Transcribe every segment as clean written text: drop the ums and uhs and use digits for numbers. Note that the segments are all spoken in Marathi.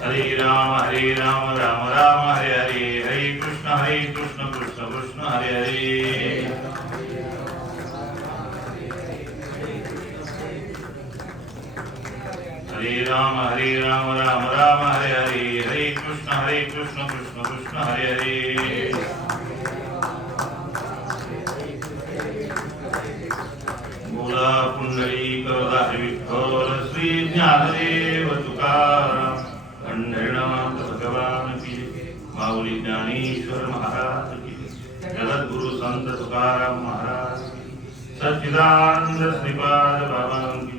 हरे राम राम राम हरे हरे, हरे कृष्ण कृष्ण कृष्ण हरे हरे। हरे राम राम राम हरे हरे, हरे कृष्ण कृष्ण कृष्ण हरे हरे। बोला पुंडलिक वरदाय विठ्ठल श्री ज्ञानदेव तुकाराम पंढरीनाथ भगवान की, माऊली ज्ञानेश्वर महाराज की, जगद्गुरु संत तुकाराम महाराज की, सच्चिदानंद श्रीपाद बाबा की,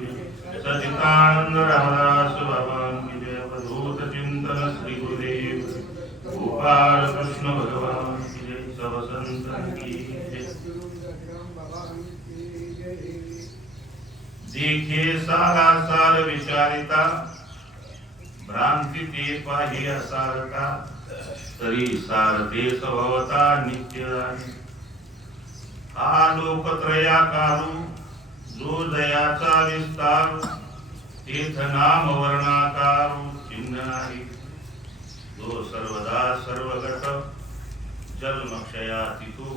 सच्चिदानंद रामदास बाबा की जय। अवधूत चिंतन श्री गुरुदेव गोपाल कृष्ण भगवान की जय। सब संतन की जय। देखे सारा सार विचारिता, भ्रांती ते पाहि असारता, तरी सारते स्वभावता नित्य आहे। हा लोकत्रयाकारू जो दयाचा विस्तार, तीर्थ नाम वर्णाकारू चिन्ह नाही। जो सर्वदा सर्वगत जन्मक्षया तू,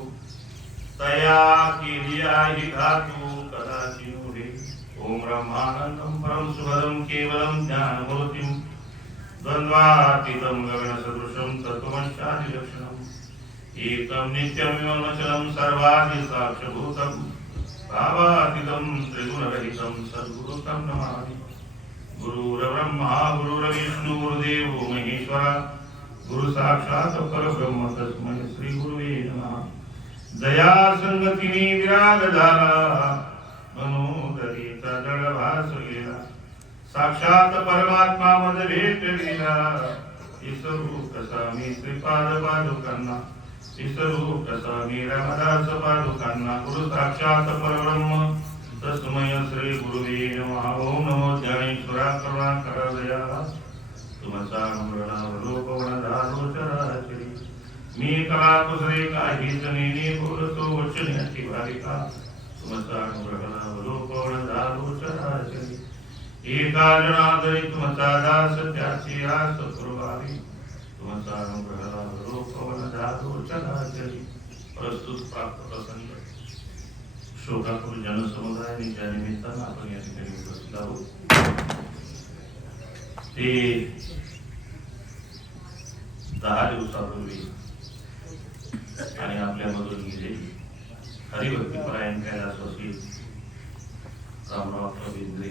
तया केली ही धातू कदाचित नुरे। ओम ब्रह्मानंदं परम सुखदं केवलं ज्ञानमूर्तिं, द्वन्द्वातीतं गगनसदृशं तत्त्वमस्यादिलक्षणम्, एकं नित्यमिममचलं सर्वादि साक्षभूतं, भावातीतं त्रिगुणरहितं सद्गुरुं नमामि। गुरुर्ब्रह्मा गुरुर्विष्णु गुरुदेवो महेश्वर, गुरु साक्षात् परब्रह्म तस्मै श्री गुरुवे नमः। दया संगतीने विराग झाला, मनोदरीचा जड भास गेला, साक्षात परमात्मा मज भेटलेला। ईसरू कसा मी श्रीपाद पादुकांना, ईसरू कसा मी रामदास पादुकांना, गुरु साक्षात परब्रह्म तस्मै श्री गुरुवे नमः। ओम नमो ज्ञानेश्वरा करुणाकर दया, तुमचा नम्रनावलोकन धारोचराचरी। मी कला कुसरे काहीच नेने बोलतो वचनाची भारिका, तुमचा अनुग्रहावलोकन धारोचराचरी। एका जनादरी तुमचा दास त्याची आस पुरवावी, तुमचा अनुग्रहावलोकन धारोचराचरी। प्रस्तुत प्राप्त प्रसंग शोकाकुल जनसमुदायाच्या निमित्तानं आपण या ठिकाणी उपस्थित आहोत। ते 10 दिवसापूर्वी आणि आपल्यामधून गेले हरिभक्तीपरायण कैलासवासी रामराव बेंद्रे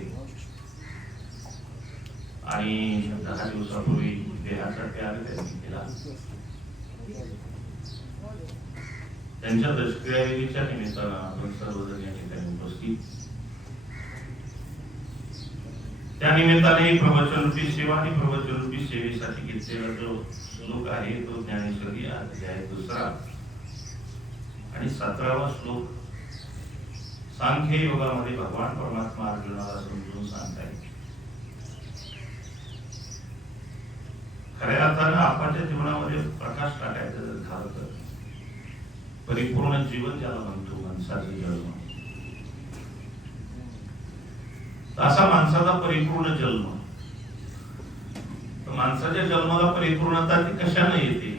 आणि 10 दिवसापूर्वी देहाचा त्याग त्यांनी केला। त्यांच्या दशक्रियाविधीच्या निमित्तानं आपण सर्वजण या ठिकाणी उपस्थित। त्या निमित्ताने प्रवचनरूपी सेवा आणि प्रवचनरूपी सेवेसाठी घेतलेला जो श्लोक आहे तो ज्ञानेश्वरी अध्याय 2 आणि 17वा श्लोक सांख्य योगामध्ये भगवान परमात्मा अर्जुनाला समजून सांगतायत। खऱ्या अर्थानं आपल्या जीवनामध्ये प्रकाश टाकायचं जर झालं तर परिपूर्ण जीवन ज्याला म्हणतो माणसाचं जन्म, असा माणसाचा परिपूर्ण जन्म। माणसाच्या जन्माला परिपूर्णता ती कशाने येते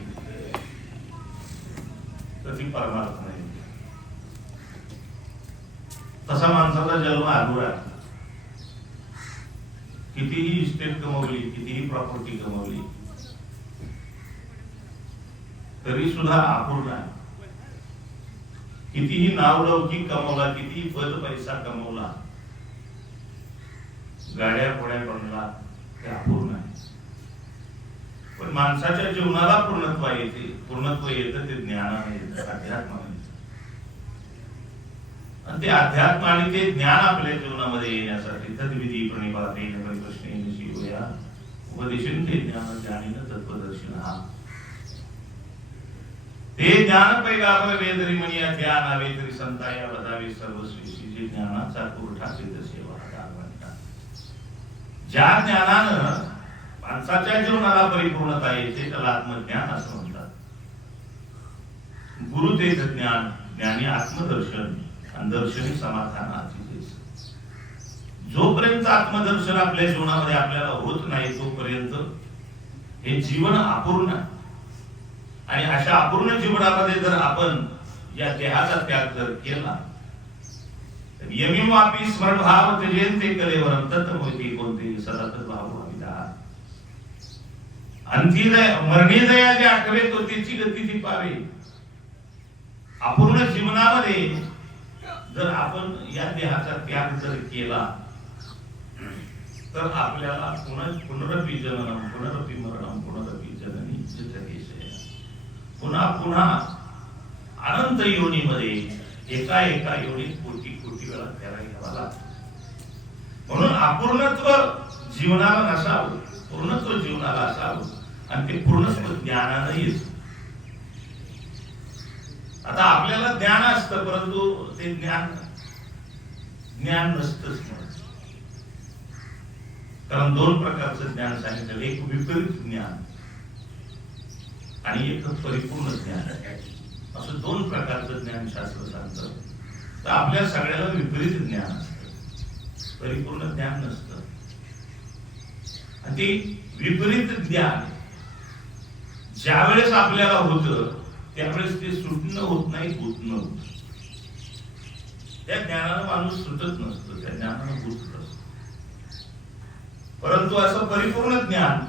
तर ती परमात्मा येते। तसा माणसाचा जन्म अधुरा, कितीही इस्टेट कमवली, कितीही प्रॉपर्टी कमवली तरी सुद्धा अपूर्ण आहे। कितीही नावलौकिक कमवला, कितीही पद पैसा कमवला, गाड्या पोड्या बनला, ते अपूर्ण आहे। पण माणसाच्या जीवनाला पूर्णत्व येते, पूर्णत्व येतं ते ज्ञानाने येतं, अध्यात्माने येतं। आणि ते अध्यात्म आणि ते ज्ञान आपल्या जीवनामध्ये येण्यासाठी तद्विधी प्रणिपातेन परिप्रश्नेन शिवया उपदेशन्ते ज्ञान ज्ञानेन तत्त्वदर्शिनः। ते ज्ञान पैगा वेदरी म्हणिया ज्ञान आवे तरी संताया बदावे सर्वश्रेष्ठी। जे ज्ञानाचा पुरठा सिद्ध सेवा ज्या ज्ञानानं माणसाच्या जीवनाला परिपूर्णता येते त्याला आत्मज्ञान असं म्हणतात। गुरु तेच ज्ञान, ज्ञानी आत्मदर्शन आणि दर्शनी समाधान जोपर्यंत आत्मदर्शन आपल्या जीवनामध्ये आपल्याला होत नाही तोपर्यंत हे जीवन अपूर्ण. आणि अशा अपूर्ण जीवनामध्ये जर आपण या देहाचा त्याग जर केला तर यमिवापी स्मरणभाव त्यजेंते कलेवरम तत्त्वमूर्ती कोणते सतत भाव भाविदा. अंतिदय मरणीदया जे आठवे तो त्याची गती ती पावे. अपूर्ण जीवनामध्ये जर आपण या देहाचा त्याग जर केला तर आपल्याला पुनरपि जननम पुनरपि मरणम पुनरपि जननी चित्रकेशय, पुन्हा पुन्हा अनंत योनीमध्ये एका एका योनीत कोटी कोटी वेळा त्याला घ्यावा लागतो. म्हणून अपूर्णत्व जीवनाला नसावं, पूर्णत्व जीवनाला असावं आणि ते पूर्णत्व ज्ञानानं येतं. आता आपल्याला ज्ञान असतं परंतु ते ज्ञान नसतंच. कारण दोन प्रकारचं ज्ञान सांगितलं, एक विपरीत ज्ञान आणि एक परिपूर्ण ज्ञान, असं दोन प्रकारचं ज्ञान शास्त्र सांगतं. तर आपल्या सगळ्याला विपरीत ज्ञान असतं, परिपूर्ण ज्ञान नसतं. आणि ते विपरीत ज्ञान ज्या वेळेस आपल्याला होतं त्यावेळेस ते सुटणं होत नाही, भूतणं होत. त्या ज्ञानानं माणूस सुटत नसतो, त्या ज्ञानानं भूत असतो. परंतु असं परिपूर्ण ज्ञान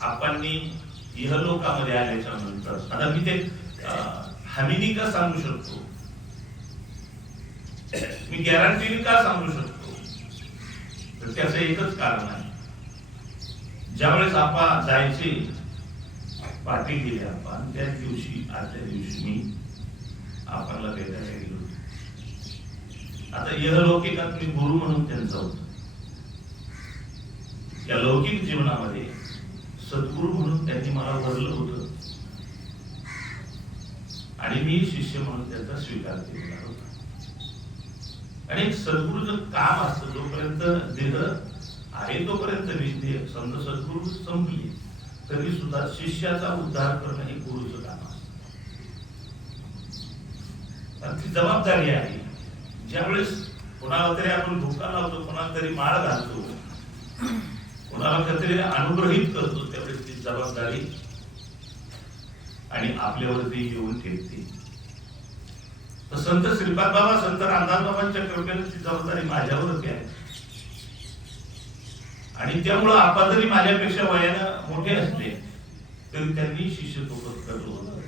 आपण इहलोकामध्ये आल्याच्या नंतर, आता मी ते हमीनी का सांगू शकतो, मी गॅरंटीने का सांगू शकतो, तर त्याचं एकच कारण आहे. ज्यावेळेस आपण जायचे पाठी गेले आपण त्या दिवशी, आजच्या दिवशी मी आपल्याला भेटायला गेलो. आता इहलौकिकात मी गुरु म्हणून त्यांचा होतो. या लौकिक जीवनामध्ये सद्गुरु म्हणून त्यांनी मला भरलं होतं आणि मी शिष्य म्हणून त्यांचा स्वीकार केलेला होता. आणि सद्गुरूचं काम असतं, जोपर्यंत देह आहे तोपर्यंत विद्ये समजा सद्गुरु संपली तरी सुद्धा शिष्याचा उद्धार करणं हे गुरुचं काम असतं. ती जबाबदारी आहे. ज्यावेळेस कोणाला तरी आपण धोका लावतो, कोणाला तरी माळ घालतो, कोणाला काहीतरी अनुग्रहित करतो, त्यावेळेस ती जबाबदारी आणि आपल्यावरती येऊन ठेवते. तर संत श्रीपाद बाबा, संत रामदास बाबांच्या कृपेने ती जबाबदारी माझ्यावरती आहे. आणि त्यामुळं आपण जरी माझ्यापेक्षा वयानं मोठे असले तरी त्यांनी शिष्यत्व करत होतं.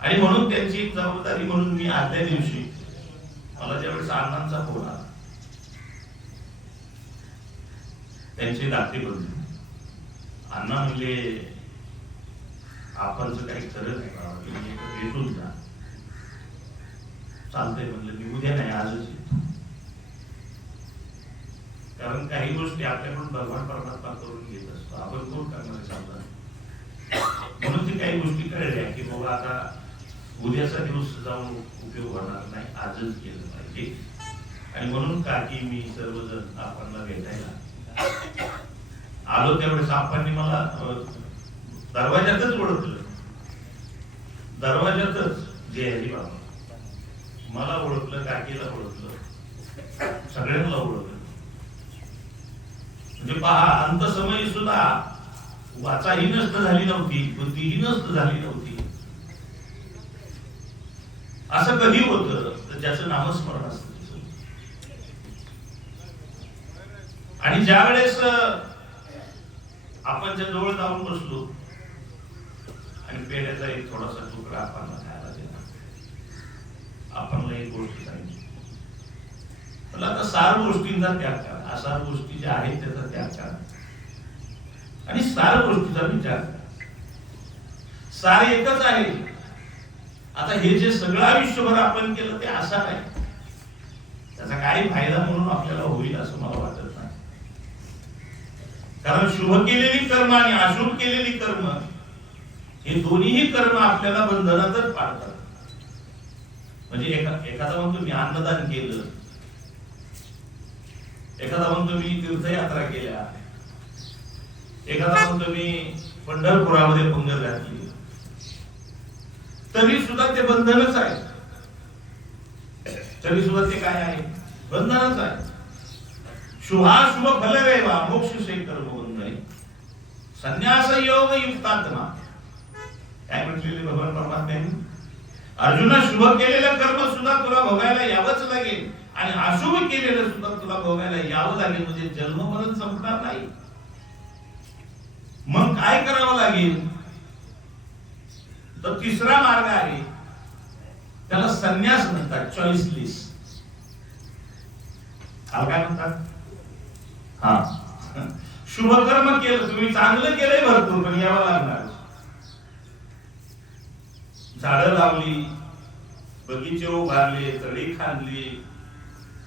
आणि म्हणून त्यांची एक जबाबदारी म्हणून मी आदल्या दिवशी मला ज्यावेळेस अण्णांचा फोन आला, त्यांचे दाते बंधू अण्णा म्हणजे आपणच काही खरं नाही, भेटून जा. चालतंय म्हणलं, मी उद्या नाही आजच येतो. कारण काही गोष्टी आपल्याकडून भगवान परमात्मा करून घेत असतो, आपण कोण करणार समजा. म्हणून ती काही गोष्टी कळल्या की बाबा आता उद्याचा दिवस जाऊन उपयोग होणार नाही, आजच गेलं पाहिजे. आणि म्हणून काकी मी सर्वजण आपणला भेटायला आलो. त्यावेळेस आपण मला दरवाजातच ओळखलं, दरवाजातच जयहरी बाबा मला ओळखलं, काकीला ओळखलं, सगळ्यांना ओळखलं. म्हणजे पहा, अंतसमयी सुद्धा वाचाही नष्ट झाली नव्हती, बुद्धीही नष्ट झाली नव्हती. असं कधी होतं तर ज्याचं नामस्मरण असतं. आणि ज्या वेळेस आपण त्या जवळ जाऊन बसलो आणि पेढ्याचा एक थोडासा तुकडा आपण खायला दिला, आपण एक गोष्ट सांगितली, मला आता सार गोष्टींचा त्याग करा, असार गोष्टी ज्या आहेत त्याचा त्याग करा आणि सार गोष्टीचा विचार करा. सार एकच आहे. आता हे जे सगळं आयुष्यभर आपण केलं ते असार आहे, त्याचा काही फायदा म्हणून आपल्याला होईल असं मला वाटत नाही. कारण शुभ केलेली कर्म आणि अशुभ केलेली कर्म हे दोन्हीही कर्म आपल्याला बंधनातच पाडतात. म्हणजे एखादा म्हणतो मी अन्नदान केलं, एखादा म्हणतो मी तीर्थयात्रा केल्या, एखादा म्हणतो मी पंढरपुरामध्ये पंगत घातली, तरी सुद्धा ते बंधनच आहे. तरी सुद्धा ते काय आहे? बंधनच आहे. शुभाशुभ फल रेवा मोक्ष से कर्म बंधने संन्यास योग युक्तात्मा. काय म्हटलेले भगवान परमात्म्यांनी? अर्जुना, शुभ केलेलं कर्म सुद्धा तुला भोगायला यावंच लागेल आणि अशुभ केलेलं सुद्धा तुला भोगायला यावं लागेल. म्हणजे जन्म मरण संपणार नाही. मग काय करावं लागेल? तर तिसरा मार्ग आहे, त्याला संन्यास म्हणतात, चॉईसलेस. काय म्हणतात? हा, शुभ कर्म केलं तुम्ही, चांगलं केलंय भरपूर, पण यावं लागणार. झाडं लावली, बगीचे उभारले, तळी खांदली,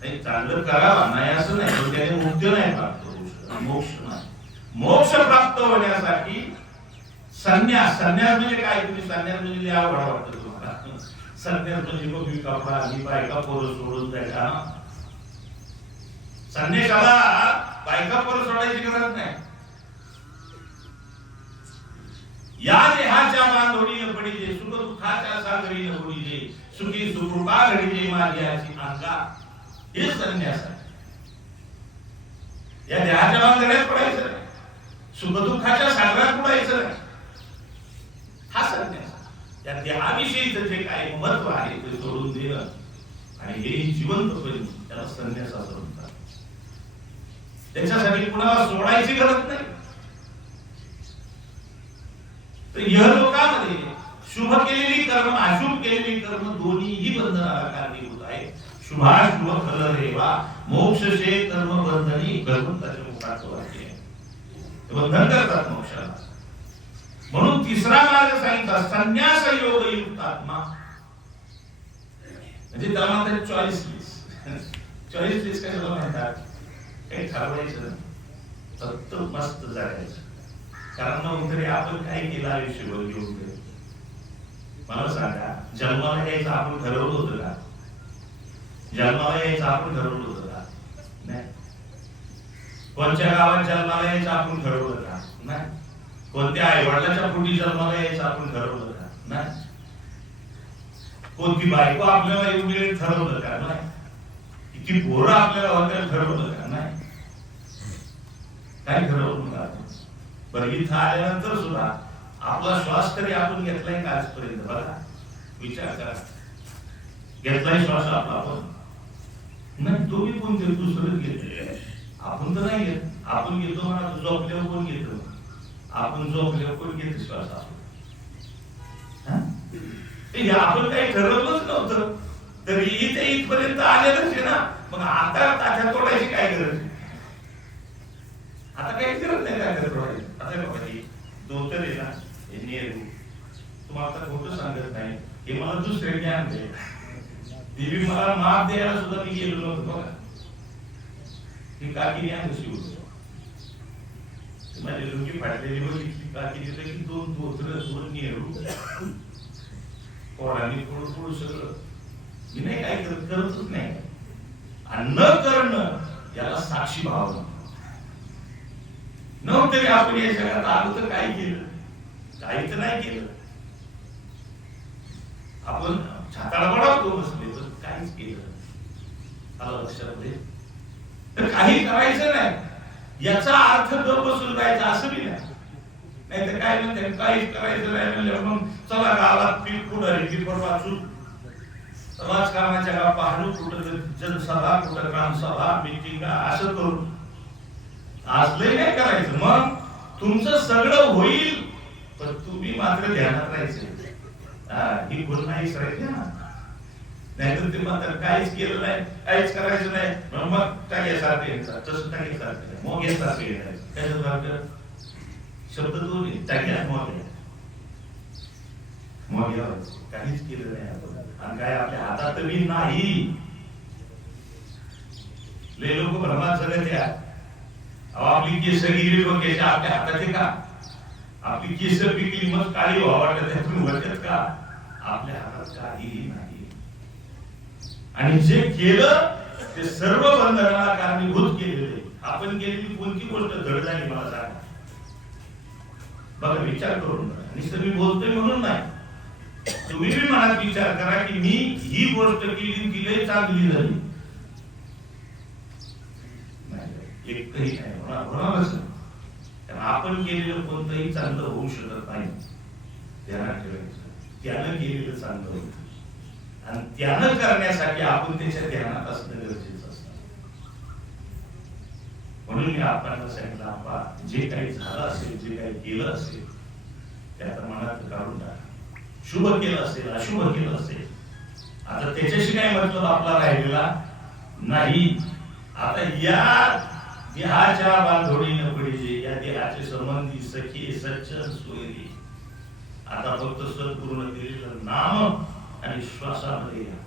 नाही चांगलं करावं नाही असं नाही, पण त्याने मुक्ती नाही प्राप्त होऊ शकत, मोक्ष नाही. मोक्ष प्राप्त होण्यासाठी संन्यास. संन्यास म्हणजे काय? तुम्ही संन्यास म्हणजे आवड वाटतं तुम्हाला? संन्यास म्हणजे बघ कपडा ही बायका पोरं सोडून द्यायचा. संन्यासाला बायका पोरं सोडायची गरज नाही. या देहाच्या बांधोडीने पडिले, सुख दुःखाच्या सागरीने बुडिले, सुखी सुखरूपा घडीले माझ्याची अंगा. हे संन्यास आहे. या देहाच्या बांधण्यात पडायचं नाही, सुख दुःखाच्या सागरात पडायचं नाही. हा संन्यास. या देहाविषयीचं जे काही महत्व आहे ते सोडून देणं आणि हे जिवंत करून त्याला संन्यास असं म्हणतात. त्याच्यासाठी कुणाला सोडायची गरज नाही. तर इहलोकामध्ये शुभ केलेली कर्म, अशुभ केलेली कर्म दोन्हीही बंधनाला कारणीभूत आहे. शुभाशुभ फल रेवा मोक्ष से कर्म बंधनी. भगवंताच्या मुखाचं वाक्य आहे. बंधन करतात मोक्षाला. म्हणून तिसरा मार्ग सांगितला, संन्यास योग युक्तात्मा. म्हणजे त्याला म्हणतात चॉईसलेस. चॉईसलेस कशाला म्हणतात? काही ठरवायचं, फक्त मस्त जगायचं. कारण नंतर आपण काय केलं आयुष्यभर घेऊन गेलो? मला सांगा, जन्माला यायचं आपण ठरवलं होतं का? जन्माला यायचं आपण ठरवलं होतं का? नाही. कोणत्या गावात जन्माला यायचं आपण ठरवलं का? नाही. कोणत्या आई वडिलाच्या पोटी जन्माला यायचं आपण ठरवलं का? नाही. कोणती बायको आपल्याला येऊन गेली ठरवलं का? नाही. किती पोरं आपल्याला होत्या ठरवलं का? नाही. काय ठरवलं का? बरं, इथं आल्यानंतर सुद्धा आपला श्वास तरी आपण घेतलाय का आजपर्यंत? बघा, विचार करा. घेतलाय श्वास आपला आपण? नाही. तो मी कोणते दुसरं घेतले, आपण तर नाही घेत. आपण घेतो म्हणा, झोपल्यावर कोण घेतो? आपण झोपल्यावर कोण घेतो श्वास? आपण काही ठरवलंच नव्हतं, तरी इथे इथपर्यंत आलेलंच आहे ना. मग आता ताज्या तोडायची काय गरज? आता काही गरज नाही ताज्या तोडायची. आता बघा, धोतर आहे ना, हे नेहरू, तुम्हाला आता खोटं सांगत नाही, हे मला दुसरे ज्ञान दे. देवी मला माप द्यायला सुद्धा मी गेलो नव्हतो. बघा, ही काकी ज्ञान कशी होती? माझी लुंगी फाटलेली बघितली, काकी दिलं की 2 धोतर 2 नेहरू, पोरांनी पुढं पुढं सगळं. मी नाही काय करतच नाही. आणि न करणं याला साक्षी भाव. नव्हतरी आपण या जगात आलो तर काय केलं? काही तर नाही केलं. आपण छाताळा पडावतो बसले, तर काहीच केलं आलं लक्षात? तर काही करायचं नाही याचा अर्थ गप बसून राहायचं असं बी नाही. नाही तर काय म्हणते, काहीच करायचं नाही म्हणजे मग चला गावात पीठ पुढारी पेपर वाचून राजकारणाच्या गप्पा हाणू, कुठं जनसभा, कुठं ग्रामसभा, मिटिंगा असं करून असलंही नाही करायचं. मग तुमचं सगळं होईल, पण तुम्ही मात्र ध्यानात राहायचं. ही भूल नाही करायची ना. नाहीतर ते मात्र काहीच केलं नाही, काहीच करायचं नाही, मग टाक्यासारखे तसं टाक्यासारखे मग येसारखे त्याच्यासारखं शब्द दोन्ही टाक्यात मग मग काहीच केलं नाही आपण. आणि काय आपल्या हातात बी नाही. लय लोक भ्रमात सगळं त्या आपली केस गिरी वगैरे आपल्या हातात आहे का? आपली केस पिकली मग काळी व्हावं वाटत त्यातून वरतात का? आपल्या हातात काहीही नाही. आणि जे केलं ते सर्व बंधनाला कारणीभूत केलेले. आपण केलेली कोणती गोष्ट घड झाली मला सांगा? बघा, विचार करून. नुसतं मी बोलतोय म्हणून नाही, तुम्ही बी मनात विचार करा की मी ही गोष्ट केली, ती लय चांगली झाली. एकही नाही होणारच नाही. कारण आपण केलेलं कोणतंही चांगलं होऊ शकत नाही. ध्यानात ठेवायचं, त्यानं केलेलं चांगलं होतं आणि त्यानं करण्यासाठी आपण त्याच्या ध्यानात असणं गरजेचं असतं. म्हणून मी आपल्याला सांगितलं, आपण जे काही झालं असेल, जे काही केलं असेल त्याचा मनात काढून टाका. शुभ केलं असेल, अशुभ केलं असेल, आता त्याच्याशी काय मतलब आपला राहिलेला नाही. आता या देहाच्या बांधोडीनं पडीजे, या देहाचे संबंधी सखी सज्जन सोयरी, आता फक्त सद्गुरूनं दिलेलं नाम आणि श्वासामध्ये या,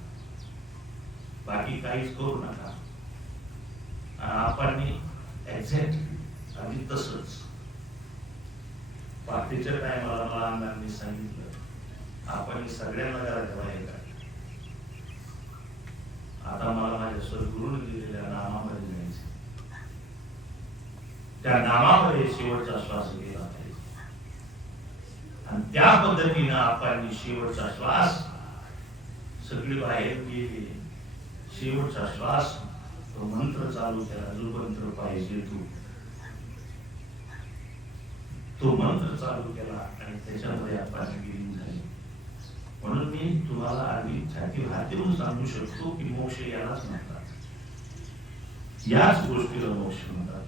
बाकी काहीच करू नका. आपण एक्झॅक्ट आणि तसंच पाठीच्या टायमाला मला अण्णांनी सांगितलं, आपण सगळ्यांना करायचं आहे का? आता मला माझ्या सद्गुरूने दिलेल्या नामामध्ये जायचं, त्या नामामध्ये शेवटचा श्वास गेला पाहिजे आणि त्या पद्धतीनं आपण शेवटचा श्वास सगळी बाहेर गेली, शेवटचा श्वास तो मंत्र चालू केला, जो मंत्र पाहिजे तो मंत्र चालू केला आणि त्याच्यामध्ये आपण विलीन झाले. म्हणून मी तुम्हाला आधी छाती हात देऊन सांगू शकतो की मोक्ष यालाच म्हणतात, याच गोष्टीला मोक्ष म्हणतात.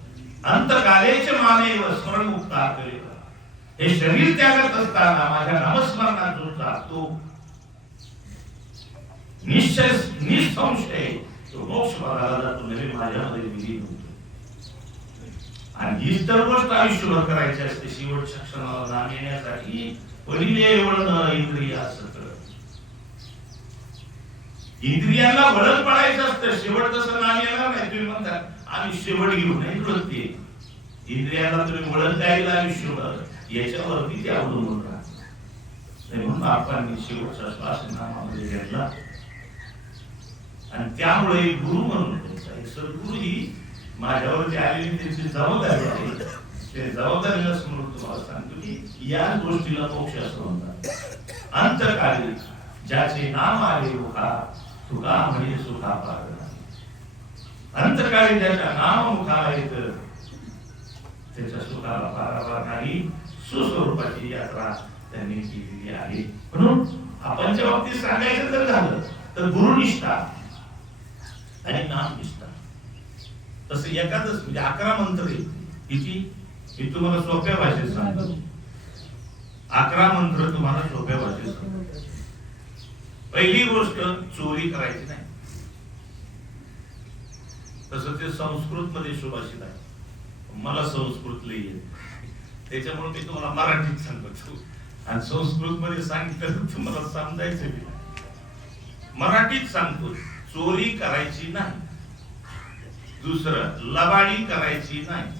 अंतकालेचे मानेव स्मरण मुक्ता करेल, हे शरीर त्यागत असताना माझ्या नामस्मरणात जो जातो निश्चय निसंशय तो मोक्ष मार्गाला जातो, नवीन माझ्यामध्ये विलीन होतो. आणि हीच तर गोष्ट आयुष्यभर करायची असते. शेवटच्या क्षणाला नाम येण्यासाठी पहिले वळण इंद्रिया सकळ, इंद्रियांना वळण पडायचं असतं. शेवट तसं नाम येणार नाही. तुम्ही म्हणतात आम्ही शेवट घेऊ नाही जुळत ते, इंद्रियांना तुम्ही वळण द्यायला आयुष्यभर, याच्यावरती ते अवलंबून राहतं. म्हणून आपण शेवटचा श्वास नामामध्ये घेतला आणि त्यामुळे गुरु म्हणून सद्गुरु ही माझ्यावरती आलेली त्यांची जबाबदारी आहे. ते जबाबदारीला समोर तुम्हाला सांगतो की या गोष्टीला मोक्ष असं म्हणतात. अंतकाली ज्याचे नाम आले मुखा, तुका म्हणे सुखा पारला. अंतकाळी ज्याच्या नाम मुखाला येतं त्याच्या सुखाला पारावार नाही. सुस्वरूपाची यात्रा त्यांनी केलेली आहे. म्हणून आपण ज्या बाबतीत सांगायचं जर झालं तर गुरुनिष्ठा आणि नामनिष्ठा. तसं एकादच म्हणजे 11 मंत्र किती, मी तुम्हाला सोप्या भाषेत सांगतो. 11 मंत्र तुम्हाला सोप्या भाषेत सांगतो. पहिली गोष्ट चोरी करायची नाही. तसं ते संस्कृत मध्ये सुभाषित आहे. मला संस्कृत लई येत, त्याच्यामुळे मी तुम्हाला मराठीत सांगतो आणि संस्कृत मध्ये सांगितलं तुम्हाला समजायचं. मराठीत सांगतो, चोरी करायची नाही. दुसरं लबाडी करायची नाही.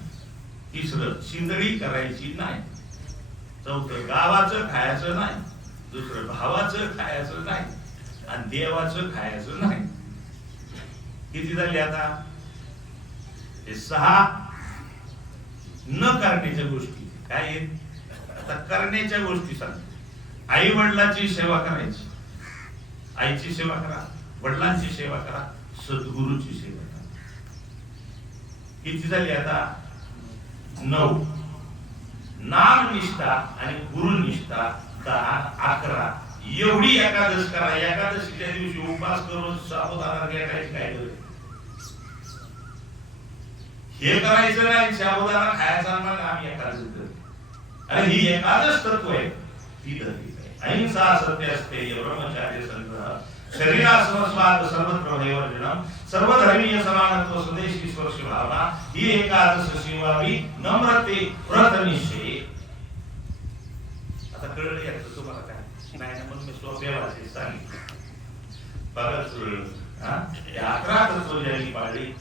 तिसरं शिंदडी करायची नाही. चौथं गावाचं खायचं नाही. दुसरं भावाचं खायचं नाही आणि देवाचं खायचं नाही. किती झाले आता? हे 6 न करण्याच्या गोष्टी. काय आहेत? आता करण्याच्या गोष्टी सांगतो. आई वडिलांची सेवा करायची, आईची सेवा करा, वडिलांची सेवा करा, सद्गुरूची सेवा करा. किती झाली आता? 9. नामनिष्ठा आणि गुरुनिष्ठा 10, 11. एवढी एकादश करा. एकादशीच्या दिवशी उपास करून साबुदाणा घ्यायची काय गरज? हे करायचं नाही, साबुदाणा खायचा नाही. आम्ही एकादशी करतो. अरे ही एकादश तत्व आहे, ती धरली आहे. अहिंसा सत्य असते, ब्रह्मचार्य संग्रह, शरीरास्मस्वाद सर्वत्र भयवर्जनम, सर्वधर्मीय समानत्व स्वदेशी स्पर्श भावना, ही एकादश शिवावी नम्रते व्रत निश्चय. आता कळलं याचं तुम्हाला काय नाही ना, म्हणून मी सोप्या भाषेत सांगितलं. बघा सुरळ, 11 तत्व ज्यांनी पाळली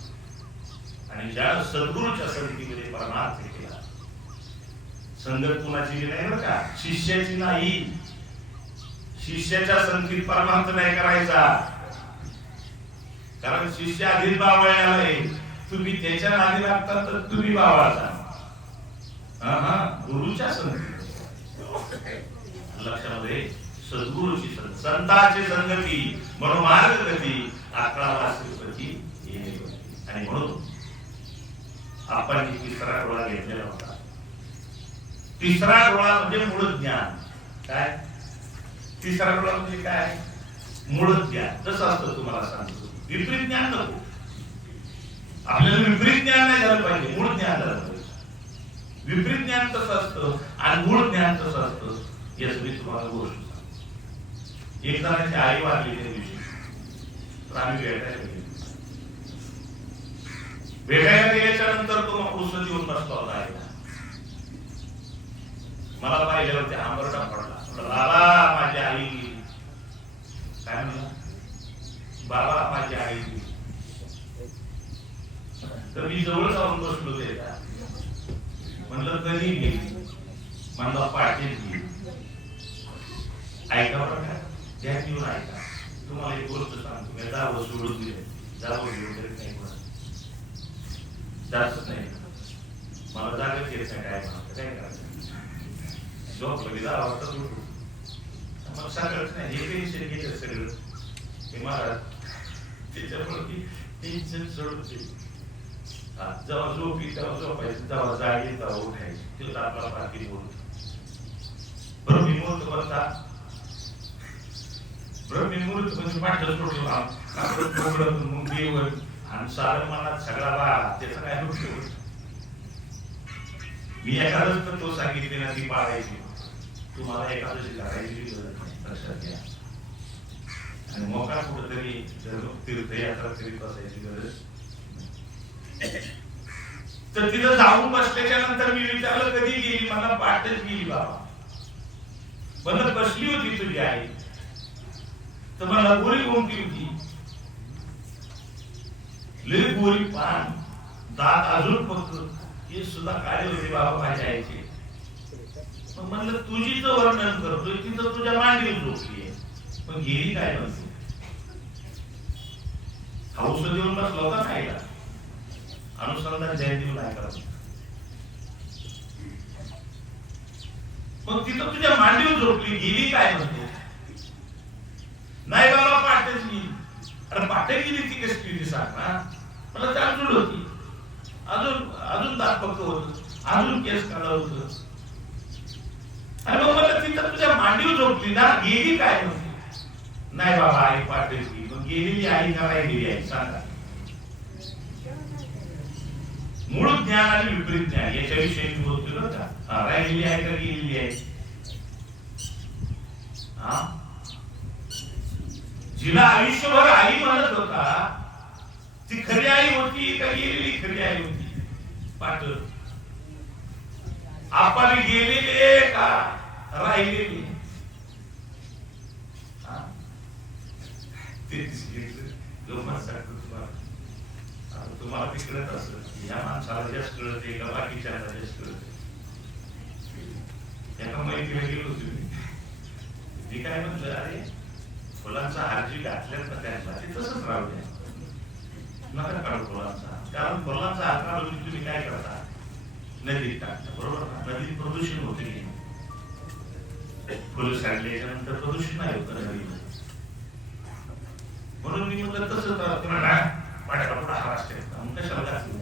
आणि ज्या सद्गुरूच्या संगतीमध्ये परमार्थ केला. संगत कुणाची नाही बरं का, शिष्याची नाही. शिष्याच्या संगतीत परमार्थ नाही करायचा, कारण शिष्य आधी बावळ्याला आहे. तुम्ही त्याच्या नादी लागता तर तुम्ही बावळाचा. गुरुच्या संगतीत लक्षामध्ये सद्गुरूची संताची संगती मनोमार्ग गती 11 वासुपती. आणि म्हणून आपण तिसरा डोळा घेतलेला होता. तिसरा डोळा म्हणजे मूळ ज्ञान. काय तिसरा डोळा म्हणजे काय? मूळ ज्ञान. जसं असतं तुम्हाला सांगतो, विपरीत ज्ञान नको. आपल्याला विपरीत ज्ञान नाही झालं पाहिजे, मूळ ज्ञान झालं पाहिजे. विपरीत ज्ञान कसं असतं आणि मूळ ज्ञान कसं असतं याच मी तुम्हाला गोष्ट सांगतो. एक जणाची आई वारली त्या दिवशी, तर आम्ही भेटायला गेल्याच्या नंतर तो पुस्तक येऊन बसला होता आईला. मला पाहिजे ते आंबरटा पडला. बाबा माझी आई, काय म्हणला, बाबा माझी आई. तर मी जवळ जाऊन बसलो त्याच्या, म्हणलं कधी गेली, म्हणला पाटील गेली. ऐका बरं का, त्या घेऊन ऐका. तुम्हाला एक गोष्ट सांगतो, मी जावं सोडून दिले, जावं घेऊन तरी नाही म्हणत, जास्त नाही. मला जागच येत नाही, काय म्हणत काय करायचं. झोपलं मी 10 वाजता उठू, मग सगळंच नाही. हे टेन्शन घेतलं सगळं हे महाराज, त्याच्यावरती टेन्शन सोडते. जेव्हा झोपी तेव्हा झोपायचं, जेव्हा जागी तेव्हा उठायचं. तिथं आपला बाकी बोलतो. ब्रह्ममुहूर्त बनता, ब्रह्ममुहूर्त म्हणजे पाठच सोडला मग देवर आणि सारं मनात सगळा बाळा, त्याचं काय उपयोग. मी एखादच तर तो सांगितले ना ती पाळायची. तुम्हाला एकादशी करायची लक्षात घ्या. आणि मोका कुठेतरी तीर्थयात्रा करीत असायची गरज. तर तिथं जाऊन बसल्याच्या नंतर मी विचारलं कधी गेली, मला पाठच गेली बाबा. म्हणत बसली होती तुझी आई, तर मला गोरी कोणती होती, लई गोरी पान, दात अजून फक्त, हे सुद्धा काय होते बाबा माझ्या आईचे. मग म्हणलं तुझीच वर्णन करतोय, तिथं तुझ्या मांडीवर झोपली आहे, पण गेली काय म्हणतो. हौस देऊन बसला होता खायला, अनुसंधान जयंती नाही करत. मग तिथं तुझ्या मांडीवर झोपली, गेली काय म्हणतो. नाही बाबा पाठच गेली. अरे पाठ गेली ती कशी गेली सांग ना. मला चांगली होती, अजून दात पक्क होत, अजून केस काढा होत. आणि मग मला तिथं तुझ्या मांडीवर झोपली ना, गेली काय म्हणते. नाही बाबा आई पाठच गेली. मग गेलेली आई का राहिलेली आई सांगा. मूळ ज्ञान आणि विपरीत ज्ञान याच्याविषयी मी बोलतोय बरं का. राहिलेली आहे का गेलेली आहे. जिला आयुष्यभर आई म्हणत होता ती खरी आई होती का गेलेली खरी आई होती. पाठ आपण गेलेले का राहिलेली. तुम्हाला तिकडे असं या माणसाला जास्त कळते का बाकीच्या जास्त कळते. एका माहितीला गेलो होतो मी काय म्हणलं, अरे फुलांचा हारजी घातल्यात ना त्यांना ते तसंच राहू द्या, नका काढू फुलांचा. कारण फुलांचा हार काढून तुम्ही काय करता, नदीत टाकता. बरोबर ना, नदीत प्रदूषण होते. फुलं सांडल्याच्या प्रदूषण नाही होत नदीमध्ये. म्हणून मी म्हटलं तसंच माझ्या पुढे हार असते. मग कशाला घातलं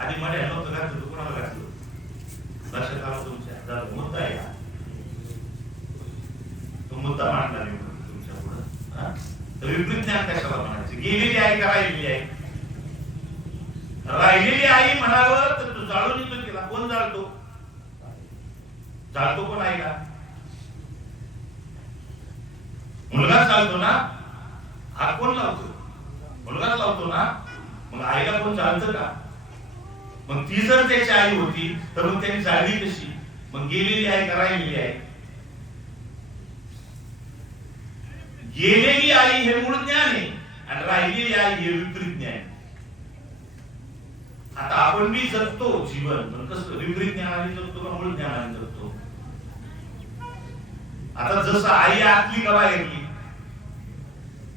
आधी माझ्या नव्हतं घातलं, तू कोणाला घातलं लक्षात आलं तुमच्या. मुद्दा आहे का तो मुद्दा मांडला मी तुमच्या पुढं. तर विपरीत ज्ञान कशाला म्हणायचं. गेलेली आई का राहिलेली आई. राहिलेली आई म्हणावं तर तू जाळून येतो तिला. कोण जाळतो, जाळतो कोण आईला. मुलगा चालतो ना, हात कोण लावतो, मुलगाच लावतो ना. मग आईला कोण चालतं का. मग ती जर त्याची आई होती तर मग त्यांनी जाळली कशी. मग गेलेली आई का राहिलेली आई. गेलेली आई हे मूळ ज्ञान आहे आणि राहिलेली आई हे विपरीत ज्ञान. आता आपण मी जगतो जीवन, पण कसं विपरीत ज्ञानाने जगतो का मूळ ज्ञानाने जगतो. आता जसं आई आतली का बाहेरली,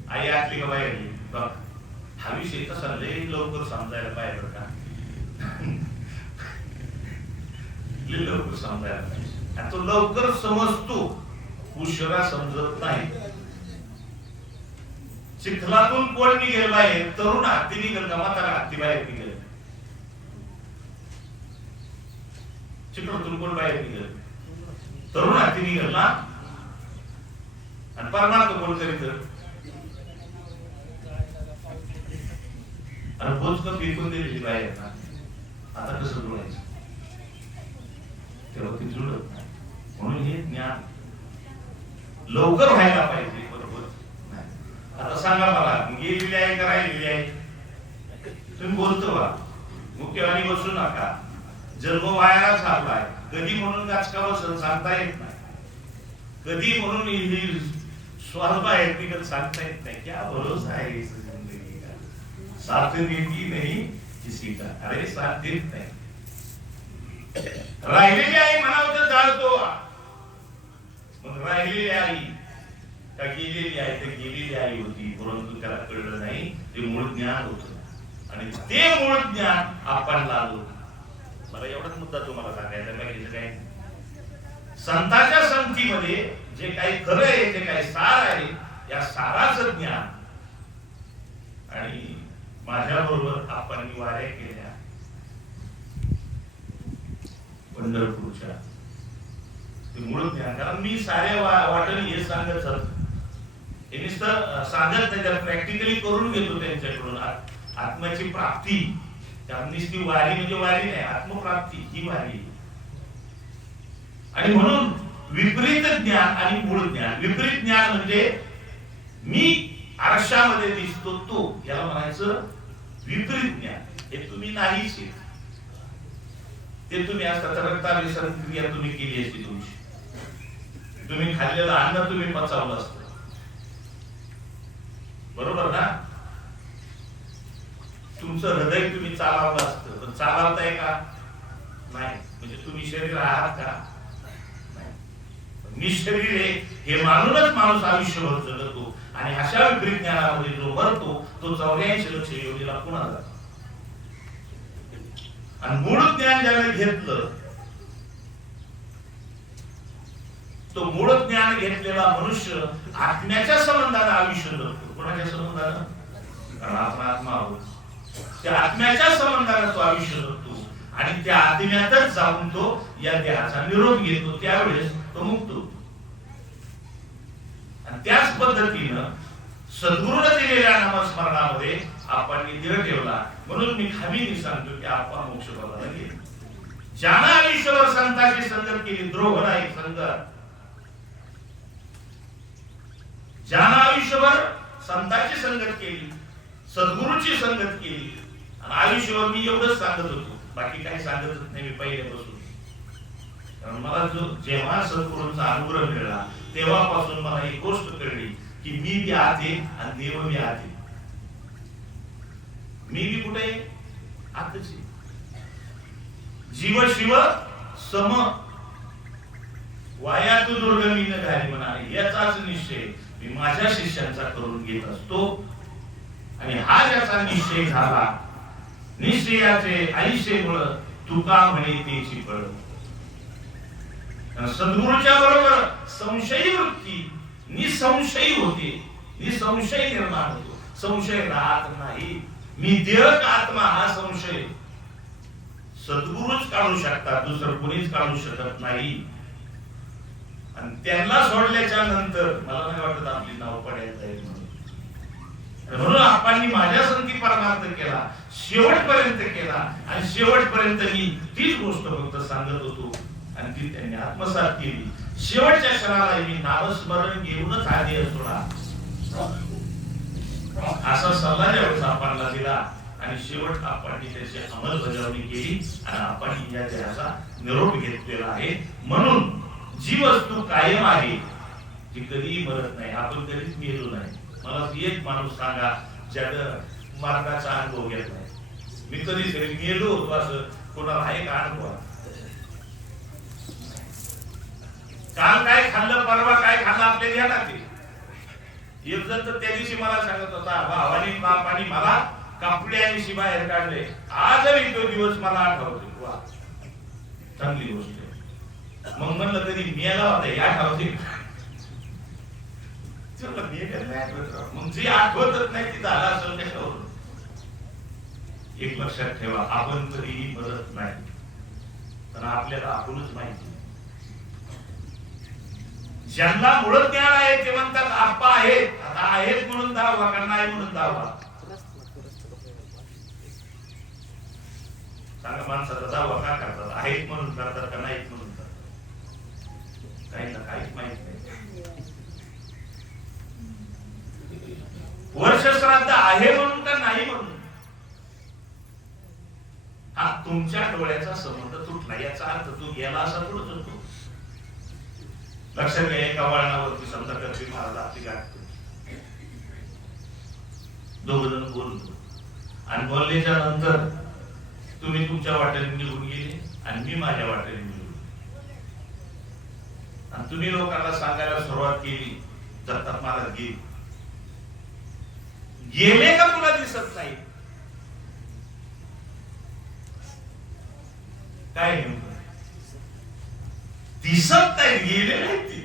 आई आतली का बाहेरली बघ. हा विषय कसा लय लवकर समजायला पाहिजे का. लवकर समजायला पाहिजे. तो लवकर समजतो, उशिरा समजत नाही. चिखलातून कोण निघेल बाहेर, तरुण हत्ती निघेल का म्हातारा हत्ती बाहेर निघेल. चित्रतून कोण बाहेर निघेल? तरुण हाती निघेल ना. आणि परमार्थ कोण करीत? आणि बोच का फेकून दिलेली बाहेर ना. आता कसं जुळायचं? तेव्हा ती जुळत नाही. म्हणून हे ज्ञान लवकर व्हायला पाहिजे. बरोबर नाही. आता सांगा मला, गेलेली आहे का राहिलेली आहे? तुम्ही बोलतो बा, मुख्यवाणी बसू नका. जन्म वायाला झालाय. कधी म्हणून गाचका बसन सांगता येत नाही. कधी म्हणून ही स्वार्थ आहे ती सांगता येत नाही. क्या भरोसा है इस जिंदगी का, साथ देती नहीं किसी का. अरे साथ देत नाही. राहिलेली आई म्हणावं तर जाळतो. मग राहिलेली आई का गेलेली आई? तर गेलेली आई होती, परंतु त्याला कळलं नाही ते मूळ ज्ञान होतं. आणि ते मूळ ज्ञान आपण लावलं. मला एवढाच मुद्दा तुम्हाला सांगायचा पाहिजे. काय संतांच्या संगतीमध्ये जे काही खरं आहे, जे काही सार आहे, या साराचं ज्ञान. आणि माझ्या बरोबर आपण वाऱ्या केल्या पंढरपूरच्या, ते मूळ ज्ञान. कारण मी साऱ्या वाटणी हे सांगत हे नुसतं सांगत नाही, त्याला प्रॅक्टिकली करून घेतो त्यांच्याकडून. आत्म्याची प्राप्ती, नुसती वारी म्हणजे वारी नाही, आत्मप्राप्ती ही वारी. आणि म्हणून विपरीत ज्ञान आणि मूळ ज्ञान. विपरीत ज्ञान म्हणजे मी आरशामध्ये दिसतो तो, याला म्हणायचं विपरीत ज्ञान. हे तुम्ही नाही शिक. ते तुम्ही असता तर रक्ताभिसरण क्रिया तुम्ही केली असती तुमची. तुम्ही खाल्लेलं अन्न तुम्ही पचावलं असतं. बरोबर ना? तुमचं हृदय तुम्ही चालवलं असतं. पण चालवताय का? नाही. म्हणजे तुम्ही शरीर आहात का? नाही. निशरीर आहे हे मानूनच माणूस आयुष्यभर जगतो. आणि अशा विपरीत ज्ञानामध्ये जो भरतो तो 84 लक्ष योनीला पुन्हा जातो. आणि मूळ ज्ञान ज्याला घेतलं, तो मूळ ज्ञान घेतलेला मनुष्य आत्म्याच्या संबंधाने आयुष्य जगतो. कोणाच्या संबंधाने? कारण आपण आत्मा आहोत. त्या आत्म्याच्या संबंधाने तो आयुष्य जगतो. आणि त्या आत्म्यातच जाऊन तो या देहाचा निरोप घेतो. त्यावेळेस तो मुक्त होतो. आणि त्याच पद्धतीनं सद्गुरूने दिलेल्या नामस्मरणामध्ये आपण निधीर ठेवला. म्हणून मी खालीने सांगतो की आपण मोक्ष पदाला गेले. ज्यानं आयुष्यभर संतांची संगत केली, द्रोह नाही संगत. ज्यानं आयुष्यभर संतांची संगत केली, सद्गुरूची संगत केली, आणि आयुष्यभर मी एवढंच सांगत होतो, बाकी काही सांगतच नाही मी पहिल्यापासून. कारण मला जेव्हा सद्गुरूंचा अनुग्रह मिळाला तेव्हापासून मला ही गोष्ट कळली की मी बी आते आणि देव बी आते. मी बी कुठे? आतची. जीव शिव सम वायात दुर्गमी न घाली म्हणाले. याचाच निश्चय मी माझ्या शिष्यांचा करून घेत असतो. आणि हा ज्याचा निश्चय झाला, निश्चयाचे आयुष्यमुळे तुका म्हणे तेची फळ. सद्गुरूच्या बरोबर संशयी वृत्ती निसंशयी होते, निसंशय निर्माण होतो. संशय राहत नाही. मी देह का आत्मा हा संशय सद्गुरूच काढू शकतात, दुसरं कोणीच काढू शकत नाही. आणि त्यांना सोडल्याच्या नंतर मला नाही वाटत आपली नाव पडायला जाईल. म्हणून आपण माझ्या संगती परमार्थ केला, शेवटपर्यंत केला. आणि शेवटपर्यंत मी तीच गोष्ट फक्त सांगत होतो आणि ती त्यांनी आत्मसात केली. शेवटच्या क्षणाला मी नामस्मरण घेऊनच आधी असतो असा सल्ला ज्यावेळेस आपणला दिला. आणि शेवट आपण त्याची अंमलबजावणी केली आणि आपण या देहाचा निरोप घेतलेला आहे. म्हणून जी वस्तू कायम आहे ती कधीही मरत नाही. आपण कधीच मेलो नाही. मला एक माणूस सांगा ज्यानं मरणाचा अनुभव घेतलाय. मी कधीच मेलो होतो असं कोणाला आहे का अनुभव? काल काय खाल्लं, परवा काय खाल्लं आपल्या ध्यानात. एक जण तर त्या दिवशी मला सांगत होता, भावानी बापानी मला कापड्यानिशी बाहेर काढले. आजही तो दिवस मला आठवतो. वा, चांगली गोष्ट आहे. मग म्हणलं कधी मेला होता हे आठवते. मग जे आठवतच नाही ती झाला असेल कशावर. एक लक्षात ठेवा, आपण कधीही मरत नाही. पण आपल्याला आपणच माहिती. ज्यांना मूळ ज्ञान आहे ते म्हणतात आप्पा आहेत, आता आहेत म्हणून दावा का नाही म्हणून दावा. सांगा माणसाचा दावा का करतात? आहेत म्हणून करतात का नाहीत म्हणून करतात? काही ना काहीच माहित नाही. वर्ष श्राद्ध आहे म्हणून का नाही म्हणून? हा तुमच्या डोळ्याचा संबंध तुटला याचा अर्थ तू गेला असा थोडच होतो. लक्षात घ्या, एका वळणावरती समजा कर्फी महाराज आपली गाठ दोघ जण बोलतो आणि बोलल्याच्या नंतर तुम्ही तुमच्या वाटेने निघून गेले आणि मी माझ्या वाटेने निघून आणि तुम्ही लोकांना सांगायला सुरुवात केली दत्ताप महाराज गेले का तुला दिसत नाही? काय नेमकं दिसत नाही, गेले नाही.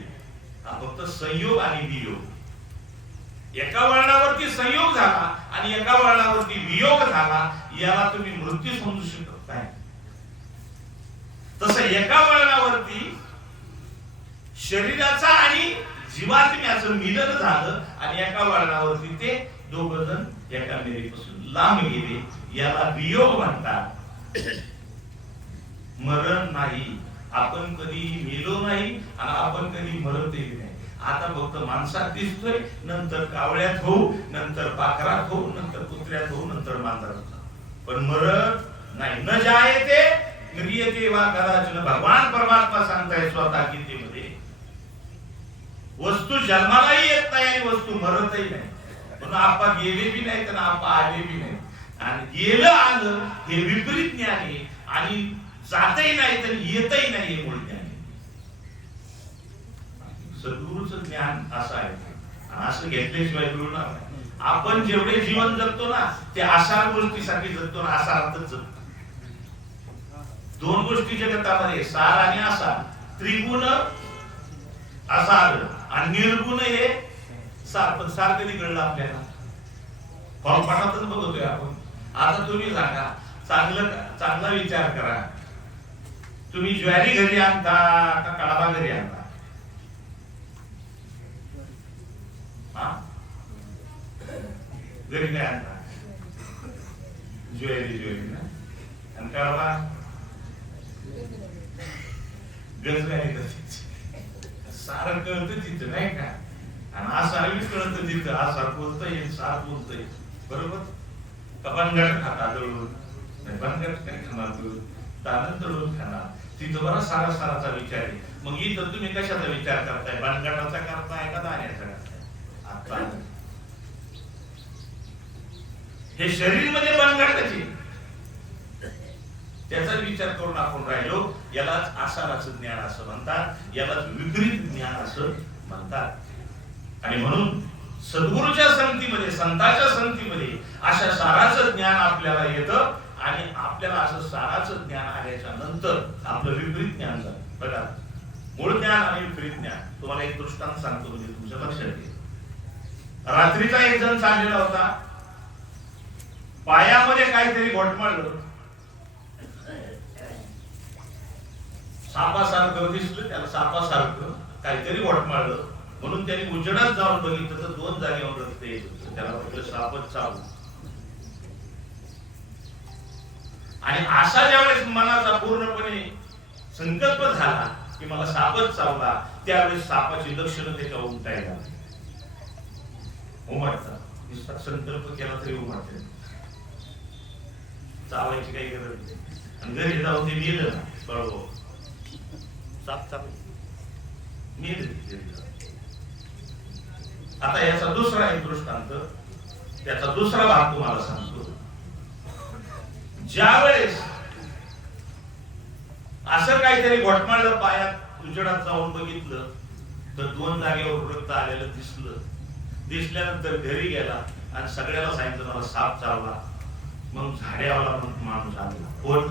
हा फक्त संयोग आणि वियोग. एका वळणावरती संयोग झाला आणि एका वळणावरती वियोग झाला, याला तुम्ही मृत्यू समजू शकत नाही. तसं एका वळणावरती शरीराचा आणि जीवात्म्याचं मिलन झालं आणि एका वळणावरती ते दोघ जण एका मेरीपासून लांब गेले, याला वियोग म्हणतात. मरण नाही, आपण कधी मेलो नाही आणि आपण कधी मरतही नाही. आता फक्त माणसात दिसतोय, नंतर कावळ्यात होऊ, नंतर पाखरात होऊ, नंतर कुत्र्यात होऊ, नंतर मांजरात, पण मरत नाही. न जायते म्रियते वा कदाचिन. भगवान परमात्मा सांगताय स्वतः गीतेमध्ये, वस्तू जन्मालाही येत नाही आणि वस्तू मरतही नाही. म्हणून आपा गेले बी नाही तर आपा आले बी नाही. आणि गेलं आलं हे विपरीत ज्ञान आहे आणि जातही नाही तर येतही नाही हे मूळ ज्ञान. सद्गुरूचं ज्ञान असं आहे आणि असं घेतल्याशिवाय मिळणार नाही. आपण जेवढे जीवन जगतो ना ते आसार गोष्टीसाठी जगतो ना, आसारातच जगतो. दोन गोष्टी जगतामध्ये, सार आणि आसार. त्रिगुण आसार आणि निर्गुण हे सार. पण सार कधी कळलं आपल्याला? पाठातच बघतोय आपण. आता तुम्ही सांगा, चांगला विचार करा, तुम्ही ज्वारी घरी आणता का कळाबा घरी आणता? घरी काय आणता? ज्वारी ना. आणि कळाबा गजगारी. सारं कळतं तिथं नाही का? आणि आसार बी कळतं तिथं. आसार बोलतंय, सार बोलतंय, बरोबर? बनगट खाता दळून, बनगट काय खाणार तू? दालन दळून खाणार. तिथं बरा साराचा विचार आहे. मग इथं तुम्ही कशाचा विचार करताय? बनगटाचा करताय का दाण्याचा करताय? आता हे शरीर मध्ये बनगटाची, त्याचा विचार करून आपण राहिलो. यालाच आसाराचं ज्ञान असं म्हणतात, यालाच विपरीत ज्ञान असं म्हणतात. आणि म्हणून सद्गुरूच्या संगतीमध्ये, संतांच्या संगतीमध्ये अशा साराचं ज्ञान आपल्याला येतं. आणि आपल्याला असं साराचं ज्ञान आल्याच्या नंतर आपलं विपरीत ज्ञान झालं. बघा, मूळ ज्ञान आणि विपरीत ज्ञान. तुम्हाला एक दृष्टांत सांगतो म्हणजे तुमच्या लक्षात येईल. रात्रीचा एक जण चाललेला होता, पायामध्ये काहीतरी घोटमळलं, सापासारखं दिसलं त्याला, सापासारखं काहीतरी घोटमळलं. म्हणून त्यांनी उजेडात जाऊन बघितलं तर दोन जागेवर रक्त येत होतं. त्याला म्हटलं सापच चावू. आणि असा ज्यावेळेस मनाचा पूर्णपणे संकल्प झाला की मला सापच चावला, त्यावेळेस सापाची लक्षणं त्याच्या उमटायला उमटतात. संकल्प केला तरी उमटते, चावायची काही गरज नाही. आणि घरी जाऊन ते मेलं ना, बरोबर साप चावलं मेलं. आता याचा दुसरा एक दृष्टांत, त्याचा दुसरा भाग तुम्हाला सांगतो. ज्यावेळेस असं काहीतरी घोटमाळलं, पायात उजेडात जाऊन बघितलं तर दोन जागेवर रक्त आलेलं दिसलं. दिसल्यानंतर घरी गेला आणि सगळ्याला सांगितलं मला साप चावला. मग झाड्यावाला माणूस आला. कोण?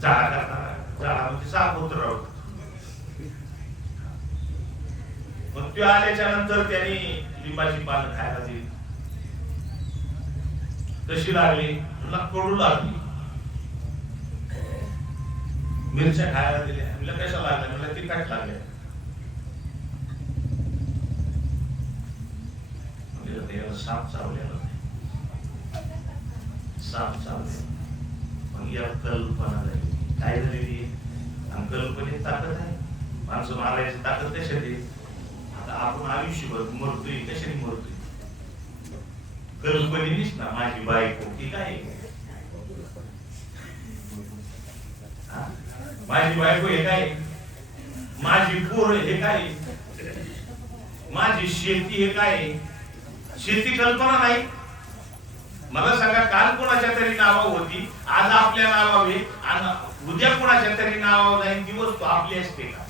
झाडामध्ये साप उतरवला. मग ते आल्याच्या नंतर त्यांनी लिंबाची पानं खायला दिली. कशी लागली? तुला कडू लागली. मिरच्या खायला दिल्या. म्हणलं कशा लागल्या? म्हणलं तिखट लागल्या. साप चावलेला, साप चावले. मग या कल्पना झाली, काय झालेली? कल्पनेत ताकद आहे. माणसं मारायची ताकद कशात आहे? आता आपण आयुष्यभर मरतोय, कशाने मरतोय? कल्पनेनीच ना. माझी बायको ही काय, माझी बायको हे काय, माझी पोर हे काय, माझी शेती हे काय? शेती कल्पना नाही. मला सांगा, काल कोणाच्या तरी नावावर होती, आज आपल्या नावावर आहे, आणि उद्या कोणाच्या तरी नावावर जाईल, दिवस तो आपले असते का?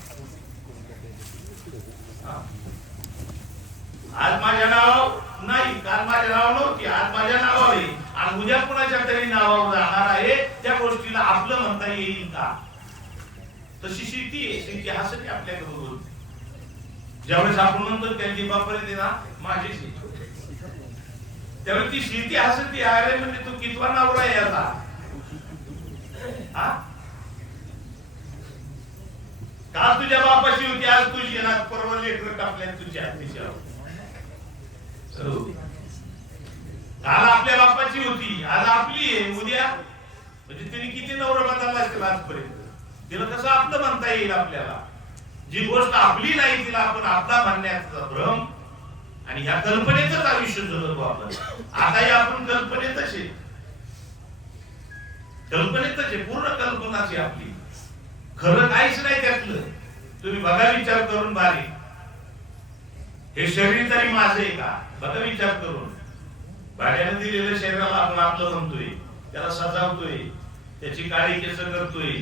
आज माझ्या नावावर नाही, काल माझ्या नावावर नव्हती, आज माझ्या नावावर आहे, आणि उद्या कोणाच्या तरी नावावर जाणार आहे. त्या गोष्टीला आपलं म्हणता येईल का? तशी शेती आहे. शेती हसते आपल्याकडून. ज्यावेळेस आपण म्हणतो त्यांची बापरे ना माझी शेती, त्यावेळेस ती शेती हसते. अरे म्हणजे तू कितवा नवरा आहे याचा? काल तुझ्या बापाची होती, आज तुझी येणार, परवा लेकर टाकल्या तुझ्या तिच्यावर. काल आपल्या बापाची होती, आज आपली आहे, उद्या म्हणजे तिने किती नवरा बदलला असेल आजपर्यंत. तिला कसं आपलं म्हणता येईल आपल्याला? जी गोष्ट आपली नाही तिला आपण आपला म्हणण्याचा भ्रम, आणि ह्या कल्पनेतच आयुष्य जगतो आपण. आताही आपण कल्पनेतच आहे, कल्पनेतच आहे, पूर्ण कल्पनाच आहे आपली. खरं काहीच नाही त्यातलं. तुम्ही बघा विचार करून बारीक, हे शरीर तरी माझं आहे का? बघा विचार करून. भाड्याने दिलेलं शरीराला आपण आपलं म्हणतोय, त्याला सजावतोय, त्याची काळी केस करतोय.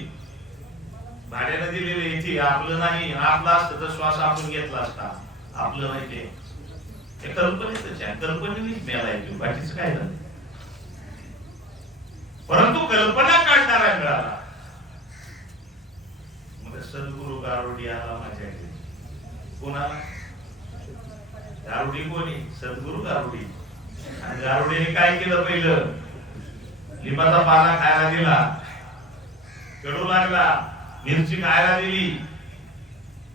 भाड्याने दिलेले इथे आपलं नाही. आपलं असतं तर श्वास आपण घेतला असता, आपलं नाही. ते कल्पनेतच आहे, कल्पनेनेच मेला येतो, बाकीचं काय झालं? परंतु कल्पना काढणारा मिळाला. मग सद्गुरु गारुडी आला माझ्याकडे. कोणाला? गारुडी कोणी? सद्गुरु गारुडी. आणि गारुडीने काय केलं? पहिलं लिंबाचा पाला खायला दिला, कडू लागला. मिरची खायला दिली,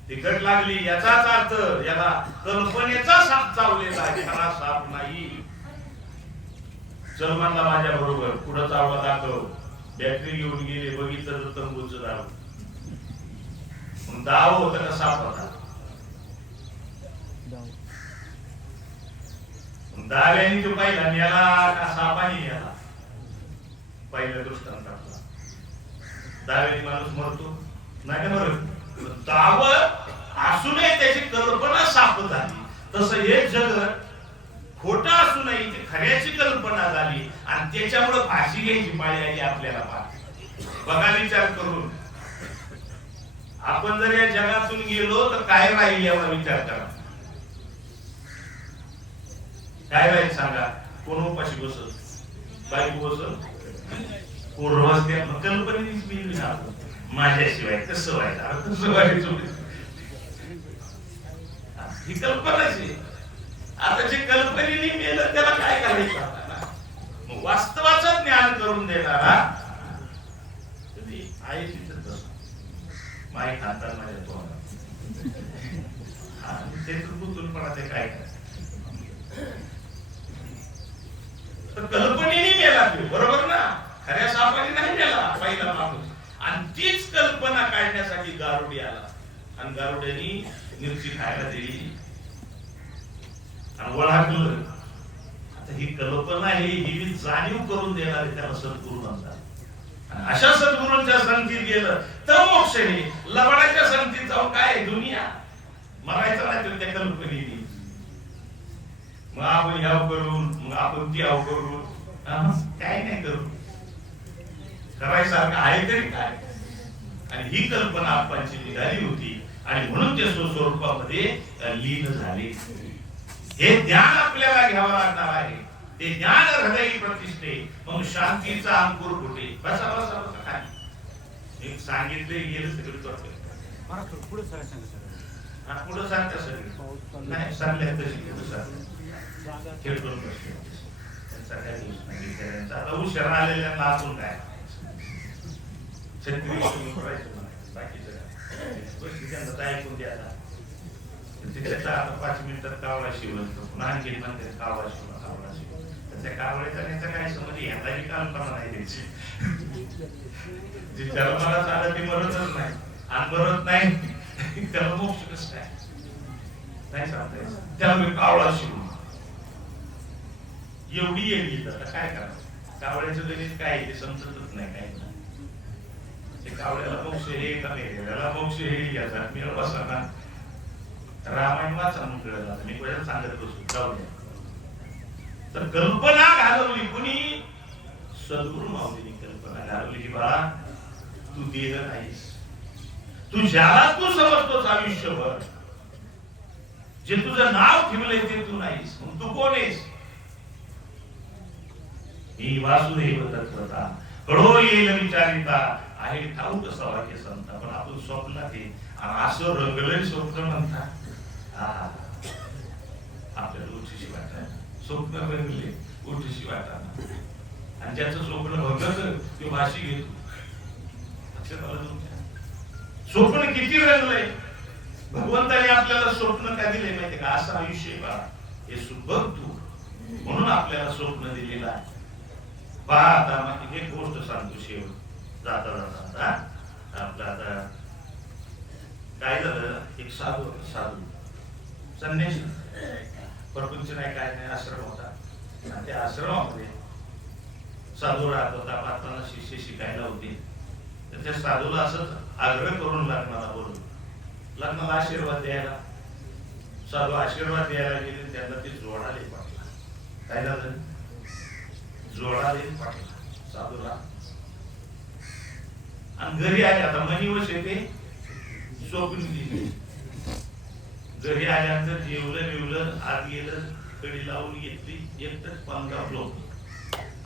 तिखट लागली. याचाच अर्थ याला कल्पनेचा साप चावलेला आहे, खरा साप नाही. चल म्हणला माझ्या बरोबर, पुढे चावला दाखव. बॅटरी घेऊन गेले, बघितलं तर तंबूचं दाव. दाव होता का साप होता? दाव्याने तो पाहिला नेला का सापाने नेला? पहिल्या दृष्टांत आपला. दाव्याने माणूस मरतो नाही का? मरत. दाव असूनही त्याची कल्पना साप झाली. तसं हे जगत खोटं असू नये ती खऱ्याची कल्पना झाली, आणि त्याच्यामुळे फाशी घ्यायची पाळी आली आपल्याला. बघा विचार करून, आपण जर या जगातून गेलो तर काय राहील याचा विचार करा. काय राहील सांगा? कोण उपाशी बसल? बायको बसल? कोण रोज त्या कल्पनेनेच मी माझ्याशिवाय कसं व्हायचं? कसं व्हायचं? ही कल्पनाच आहे. आता जे कल्पनेने मेलं त्याला काय करायचं? वास्तवाचं ज्ञान करून देणारा तुम्ही आई तिथं माई खातात माझ्या तोंडात. ते गुंतून पण ते काय करायचं? तर कल्पनेने मेला तू, बरोबर ना? खऱ्या सापाने नाही मेला पहिला माणूस. आणि तीच कल्पना काढण्यासाठी गारुडी आला, आणि गारुड्यानी मिरची खायला दिली आणि ओळखलं. आता ही कल्पना आहे, ही जाणीव करून देणारे त्याला सद्गुरू म्हणतात. अशा सद्गुरूंच्या संगतीत गेलं तर मोक्ष आहे. लबाडाच्या संगतीत जाऊन काय दुनिया मरायचं नाही त्या कल्पनेने. मग आपण ह्याव करून, मग आपण ती हाव करू, काय नाही करू. करायसारखं आहे तरी काय? आणि ही कल्पना आपणची निघाली होती, आणि म्हणून ते स्वस्वरूपामध्ये लीन झाले. हे ज्ञान आपल्याला घ्यावं लागणार आहे. ते ज्ञान हृदयी प्रतिष्ठे, मग शांतीचा अंकुर फुटे. बसा बसा बसा खाली. एक सांगितले गेलं सगळं पुढे सांगता सगळं नाही सांगल्या तशी पुढे सांग खेळून आता उशीर आलेल्या नाचून काय छत्री करायचं त्याचा आता 5 मिनिटात कावळा शिवलं पुन्हा आणखी म्हणते कावळा शिवला त्या कावळ्याचा त्याचा काय समज ह्यालाही कल्पना नाही द्यायची जी जन्माला झालं ते मरतच नाही आणि मरत नाही त्याला मोक्ष कसं काय नाही सांगता त्यामुळे कावळा शिवला एवढी येईल आता काय करावं कावळ्याचं गणित काय ते समजतच नाही काय ते कावळ्याला मोक्ष हे का मेल्याला मोक्ष हे याचा मिळ बसना रामायण वाचा म्हणून कळलं आता मी कोणाला सांगत बसू जाऊ द्या तर कल्पना घालवली कुणी सद्गुरु माऊलीने कल्पना घालवली की बाळा तू देह नाहीस तू ज्याला तू समजतोस आयुष्यभर जे तुझं नाव ठेवलंय ते तू नाहीस मग तू कोण आहेस ही वासुदेव तत्वता कळो येईल विचारिता आहे ठाऊक सवाक्य संता पण आपण स्वप्नात आहे आणि असं रंगलंय स्वप्न म्हणतात आपल्याला उठीशी वाटत स्वप्न रंगले उठीशी वाटत आणि ज्याचं स्वप्न भंगत ते भाषी घेतो स्वप्न किती रंगलंय भगवंताने आपल्याला स्वप्न काय दिले माहिती का असं आयुष्य बा हे सुबक तू म्हणून आपल्याला स्वप्न दिलेलं आहे पहा आता एक गोष्ट सांगतो शेवट जाता जाता आपला आता काय झालं एक साधू संन्यासी प्रपंच नाही काय नाही आश्रम होता आणि त्या आश्रमामध्ये साधू राहत होता 5 शिष्य शिकायला होते तर त्या साधूला असंच आग्रह करून लग्नाला बोलून लग्नाला आशीर्वाद द्यायला साधू आशीर्वाद द्यायला गेले त्यांना ते जोडाले पाठला काय झालं जोडाले पाठला साधूला आणि घरी आले आता मनीवश येते स्वप्न दिली घरी आल्यानंतर जेवलं आत गेलं कडी लावून घेतली एकटच पंखा झोप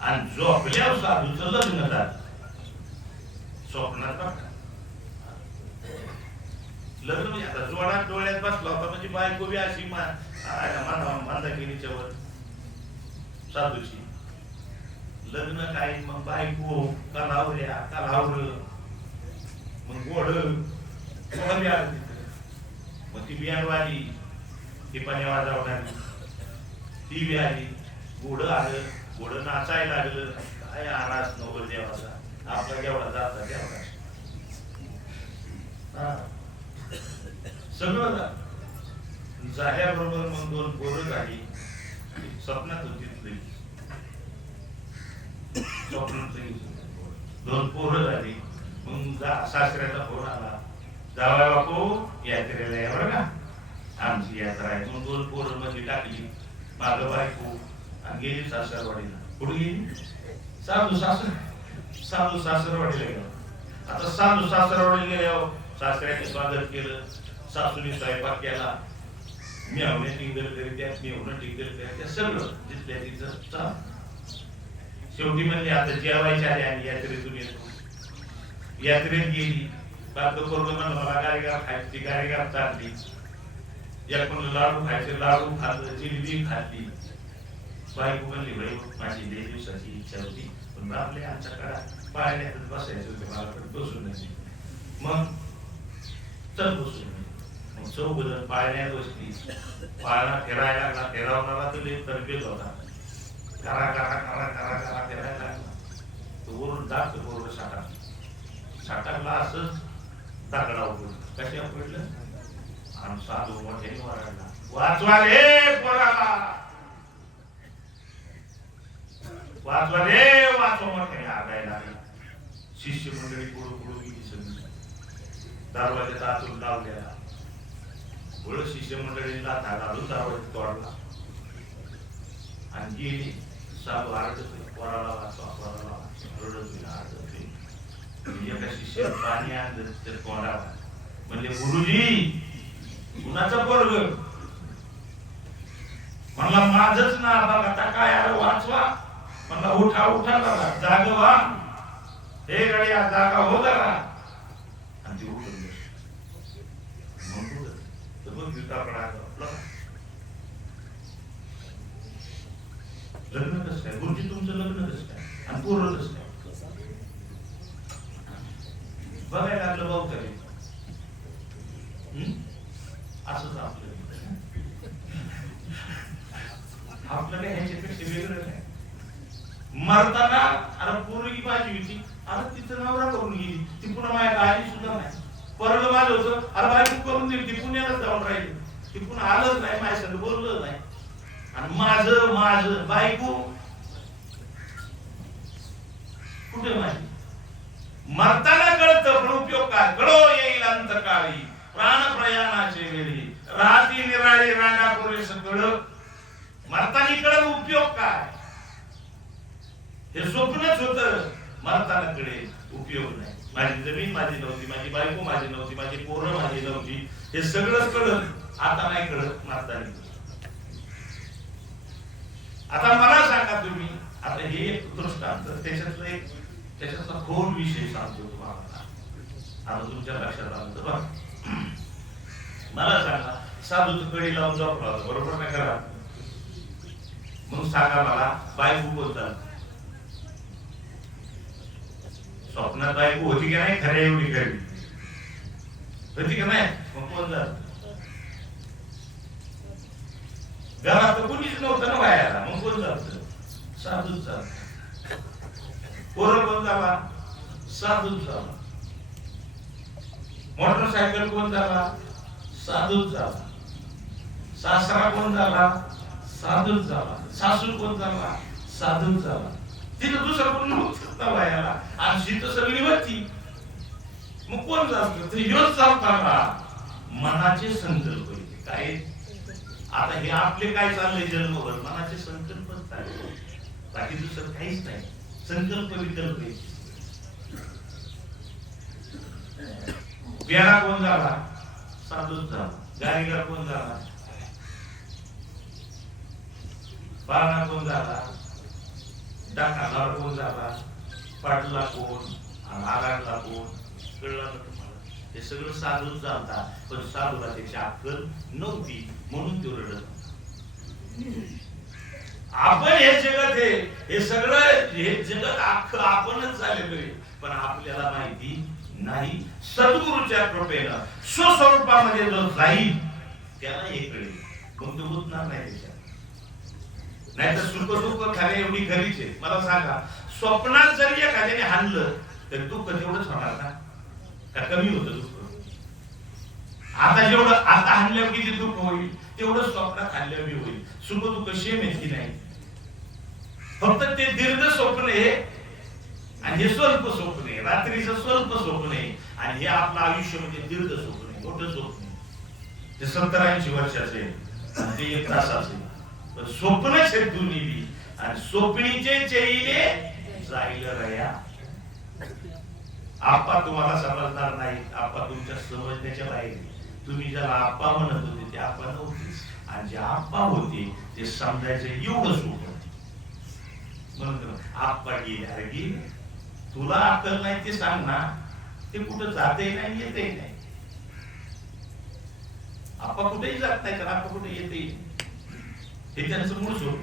आणि झोपल्यावर साधूचं लग्न झालं स्वप्नात बघा लग्न म्हणजे आता जोडात डोळ्यात बसला होता म्हणजे बायको बी अशी मांदागिरीच्या वर साधूची लग्न काय मग बायको कलावऱ्या कलावर मग गोड बी आलं मग ती बियाणवाली ती पाणी वाजवणारी ती बी आली घोडं आलं घोडं नाचायला लागलं काय आरास नवर देवाचा आपला जेवढा जाता तेवढा सगळं जाह्याबरोबर मग 2 पोरं झाली स्वप्नात होती स्वप्नात 2 पोरं झाली मग सासऱ्याचा फोन आला जावया बापू यात्रेला या बरं का आमची यात्रा आहे मग 2 पोरं मध्ये टाकली मागं बायको आणि गेली सासरवाडीला कुठे गेली साधू सासरवाडीला गेलो आता साधू सासरवाडीला गेल्यावर सासऱ्याने स्वागत केलं सासूने स्वयंपाक केला मेवणे टिंगल करीत्या मेवणं टिंगल करीत्या सगळं जिथल्या तिथं शेवटी म्हणजे आता जेवायच्या आधी आणि यात्रेतून येतो यात्रेत गेली बाप करून मला गाडीगार खायची गाडीगार चालली या कोण लाडू खायचे लाडू खाल्लं जिलेबी खाल्ली बायको म्हणली बाई माझी 2 दिवसाची इच्छा होती पण आपल्या आमच्या काळात पाळण्यातच बसायचं होते मला बसून नाही मग चल बसून मग 4 जण पाळण्यात बसली पाळणा फिरायला लागला फिरवणारा तर एक तरबेज होता करा करा करा करा करा फिरायला लागला तो वरून दाखल बरोबर साठाला असंच दाखला उघडलं कशा पडलं आणि साधू मोठ्याने वराडला वाचवा रे पोराला वाचवा रे वाचवा मोठ्याने आगायला लागला शिष्य मंडळी पुढं पुढं गेली सगळी दरवाजात आतून लावलेला पुढं शिष्य मंडळीला घालून दरवाजा तोडला आणि गेली साधू आरडत पोराला वाचवा रडत एका शिष्य पाणी आणलं तर तोंडाला म्हणजे गुरुजी कुणाचा पोरग म्हणला माझच ना बघा काय आलं वाचवा म्हणला उठा उठा बघा जाग व्हा हे गड्या जागा हो जरा आणि ती उठून मग लग्न कसं काय गुरुजी तुमचं लग्न कसं काय आणि पोरं कसं काय बघायला लागलं भाऊ करे असंच आपलं मरताना अरे पोरगी माझी होती, अरे तिचं नवरा करून गेली, ती पुन्हा माझ्या आली सुद्धा नाही. परत माझं होतं, अरे बायको करून दिली, ती पुण्याला जाऊन राहिली, ती पुन्हा आलंच नाही, माझ्या संग बोललं नाही. आणि माझं माझं बायको कुठे माझी? मरताना कळतं पण उपयोग काय? कळो येईल अंतकाळी प्राण प्रयाणाचे वेळी राहती निराळी रांगापुरे सगळं. मरताना कळलं उपयोग काय? हे स्वप्नच होतं, मरताना कळे उपयोग नाही. माझी जमीन माझी नव्हती, माझी बायको माझी नव्हती, माझी पोरं माझी नव्हती, हे सगळं कळत आता नाही कळत मरताना. आता मला सांगा तुम्ही, आता हे एक दृष्टांत त्याच्यातला खोल विषय सांगतो तुम्हाला. आता तुमच्या लक्षात आलं तर बघा, मला सांगा साधूचं कडी लावून झोपला होता, बरोबर नाही करा? मग सांगा मला बायको बोलतात, स्वप्नात बायको होती की नाही? खऱ्या एवढी खरी होती का नाही? मग कोण जात? घरात तर कोणीच नव्हतं ना बाहेर, मग कोण जात? साधूच जात. पोरं कोण झाला? साधूच झाला. मोटरसायकल कोण झाला? साधूच झाला. सासरा कोण झाला? साधूच झाला. सासू कोण झाला? साधूच झाला. तिथं दुसरं कोण नव्हतं ना बाहेरला, आणि शीत सगळी होती, मग कोण जात? ह्योच चालताना मनाचे संकल्प काय. आता हे आपले काय चाललंय जन्मभर? मनाचे संकल्पच चालले, बाकी दुसरं काहीच नाही. संकल्प विकल्प. प्यारा कोण झाला? साधूच झाला. गाडीगार कोण झाला? पाळणा कोण झाला? डाकाला कोण झाला? पाटला कोण? आगाडला कोण? कळलं का तुम्हाला? हे सगळं साधूच झालता, पण साधूला त्याची अक्कल नव्हती म्हणून तो रडत. आपण हे जगत आहे, हे सगळं हे जगत अख्खं आपणच झालेलं आहे, पण आपल्याला माहिती नाही. सद्गुरूच्या कृपेनं स्वस्वरूपामध्ये जो जाईल त्याला हे कळेल, मग तो बुजणार नाही त्याच्यात. नाही तर सुख दुःख खाणे एवढी खरीच आहे. मला सांगा, स्वप्नात जरी एखाद्याने हाणलं तर दुःख तेवढंच होणार का कमी होतं दुःख? आता जेवढं आता हाणल्यावर किती दुःख होईल, तेवढं स्वप्नात हाणल्यावर होईल. सुख दुःख सेम आहे की नाही? फक्त ते दीर्घ स्वप्न आहे आणि हे स्वल्प स्वप्न आहे. रात्रीचं स्वल्प स्वप्न आहे आणि हे आपलं आयुष्य म्हणजे दीर्घ स्वप्न आहे, मोठं स्वप्न आहे. ते 70-80 वर्षाचे आणि ते 1 तासाचे. पण स्वप्नच आहे दोन्ही, आणि स्वप्नीचे चेईले जाईल रया. आप्पा तुम्हाला समजणार नाही, आप्पा तुमच्या समजण्याच्या बाहेर. तुम्ही ज्याला आप्पा म्हणत होते ते आप्पा नव्हतेच, आणि जे आप्पा होते ते समजायचे एवढं सोपं. म्हणून आप्पा गेले, अरे गेले, तुला अक्कल नाही ते सांग ना. ते कुठं जाते नाही येते नाही. आप्पा कुठेही जात नाही, तर आप्पा कुठे येते? हे त्यांचं मूळ स्वरूप.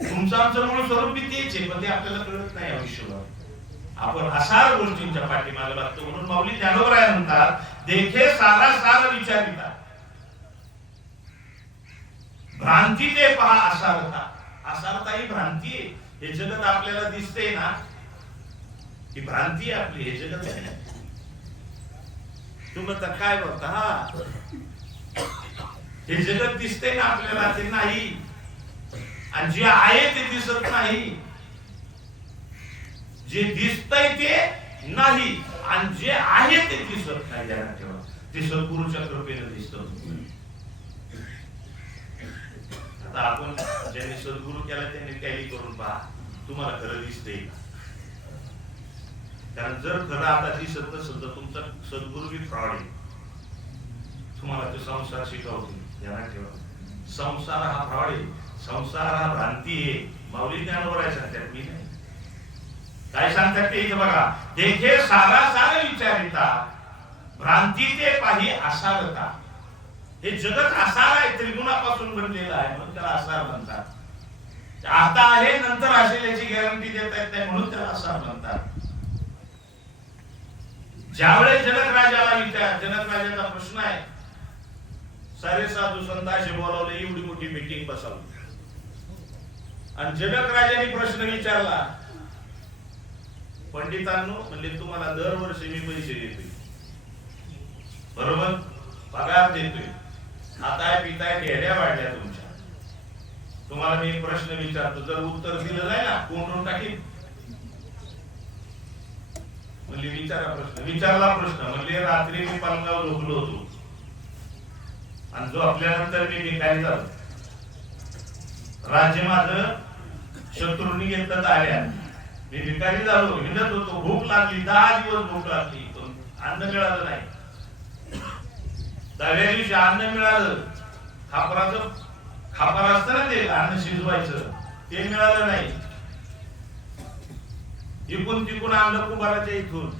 तुमचं आमचं मूळ स्वरूप बी तेच आहे, पण ते आपल्याला कळत नाही आयुष्यभर. आपण असार गोष्टींच्या पाठीमागे लागतो. म्हणून माऊली ज्ञानोबराय म्हणतात, देखे सारा सार विचारिता, भ्रांती ते पहा असारता. असारता ही भ्रांती आहे. हे जगत आपल्याला दिसते ना, ही भ्रांती आहे आपली. हे जगत आहे. तुम्ही तर काय बघता? हा, हे जगत दिसते ना आपल्याला, ते नाही. आणि जे आहे ते दिसत नाही. जे दिसतंय ते नाही आणि जे आहे ते दिसत नाही. ध्यानात ठेवा, ते सद्गुरूच्या कृपेने दिसतं. आता आपण ज्यांनी सद्गुरू केला त्यांनी टॅली करून पहा, तुम्हाला खरं दिसतंय का? कारण जर खरं आता दिसत नसेल तर तुमचा सद्गुरू बी फ्रॉड आहे. तुम्हाला ते संसार शिकवतील. ध्यानात ठेवा, संसार हा फ्रॉड आहे, संसार हा भ्रांती आहे. माऊली ज्ञानोबराय सांगतात, मी नाही. काय सांगतात ते इथं बघा, देखे सारा सार विचारिता, भ्रांती ते पाही असारता. हे जगत असार आहे, त्रिगुणापासून बनलेलं आहे, म्हणून त्याला असार म्हणतात. आता आहे नंतर असेल याची गॅरंटी देता येत नाही, म्हणून त्याला असार म्हणतात. ज्यावेळेस जनक राजाला विचार, जनक राजाचा प्रश्न आहे, सारे साधू संतांशी बोलावले, एवढी मोठी मीटिंग बसवली, आणि जनक राजाने प्रश्न विचारला, पंडितांनो म्हणले तुम्हाला दरवर्षी मी पैसे देतोय, बरोबर, पगार देतोय, खाताय पिताय ढेऱ्या वाढल्या तुमच्या, तुम्हाला मी प्रश्न विचारतो, जर उत्तर दिलं नाही ना कोंडून टाकीन. म्हणले विचारा प्रश्न. विचारला प्रश्न. म्हणले रात्री मी पालगाव झोपलो होतो आणि जो आपल्यानंतर मी भिकारी झालो. राज्य माझं शत्रूंनी घेतलं ताब्यात, मी भिकारी झालो, हिंडत होतो, भूक लागली, 10 दिवस भूक लागली, पण अन्न मिळालं नाही. 10व्या दिवशी अन्न मिळालं, खापर असतं ना ते अन्न शिजवायचं, ते मिळालं नाही. इकून तिकून आणलं कुंभाराच्या इथून,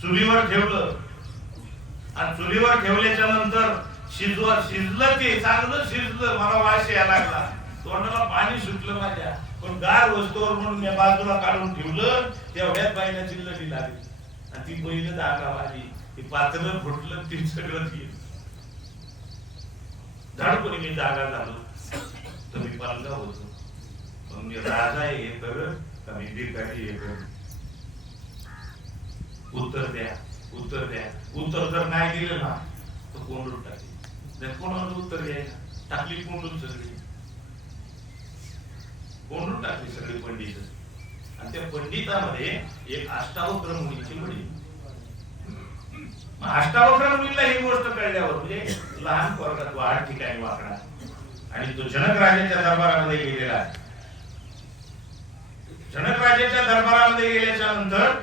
चुलीवर ठेवलं आणि चुलीवर ठेवल्याच्या नंतर शिजलं, ते चांगलं शिजलं, मला वास यायला लागला, तोंडाला पाणी सुटलं माझ्या, पण गार वस्तूवर म्हणून मी बाजूला काढून ठेवलं. तेवढ्यात बाईला चिल्लटी लागली आणि ती बैल जागा आली, ती पातळ फुटलं, ती सगळं गेलं. झाडपणी मी जागा झालो तर मी पालगाव होतो. मग मी राजा हे करत का मी भिकारी हे करत? उत्तर द्या, उत्तर द्या. उत्तर जर नाही दिलं ना तर कोंडून टाकली. कोणाला उत्तर द्यायला टाकली, कोंडून सगळी कोंडून टाकली सगळी पंडित. आणि त्या पंडितामध्ये एक अष्टावक्र मुनीची वडील. अष्टावक्र मुनीला ही गोष्ट कळल्यावर म्हणजे लहान पोरगा तो 8 ठिकाणी वाकडा आणि तो जनक राजाच्या दरबारामध्ये गेलेला आहे. जनक राजाच्या दरबारामध्ये गेल्याच्या नंतर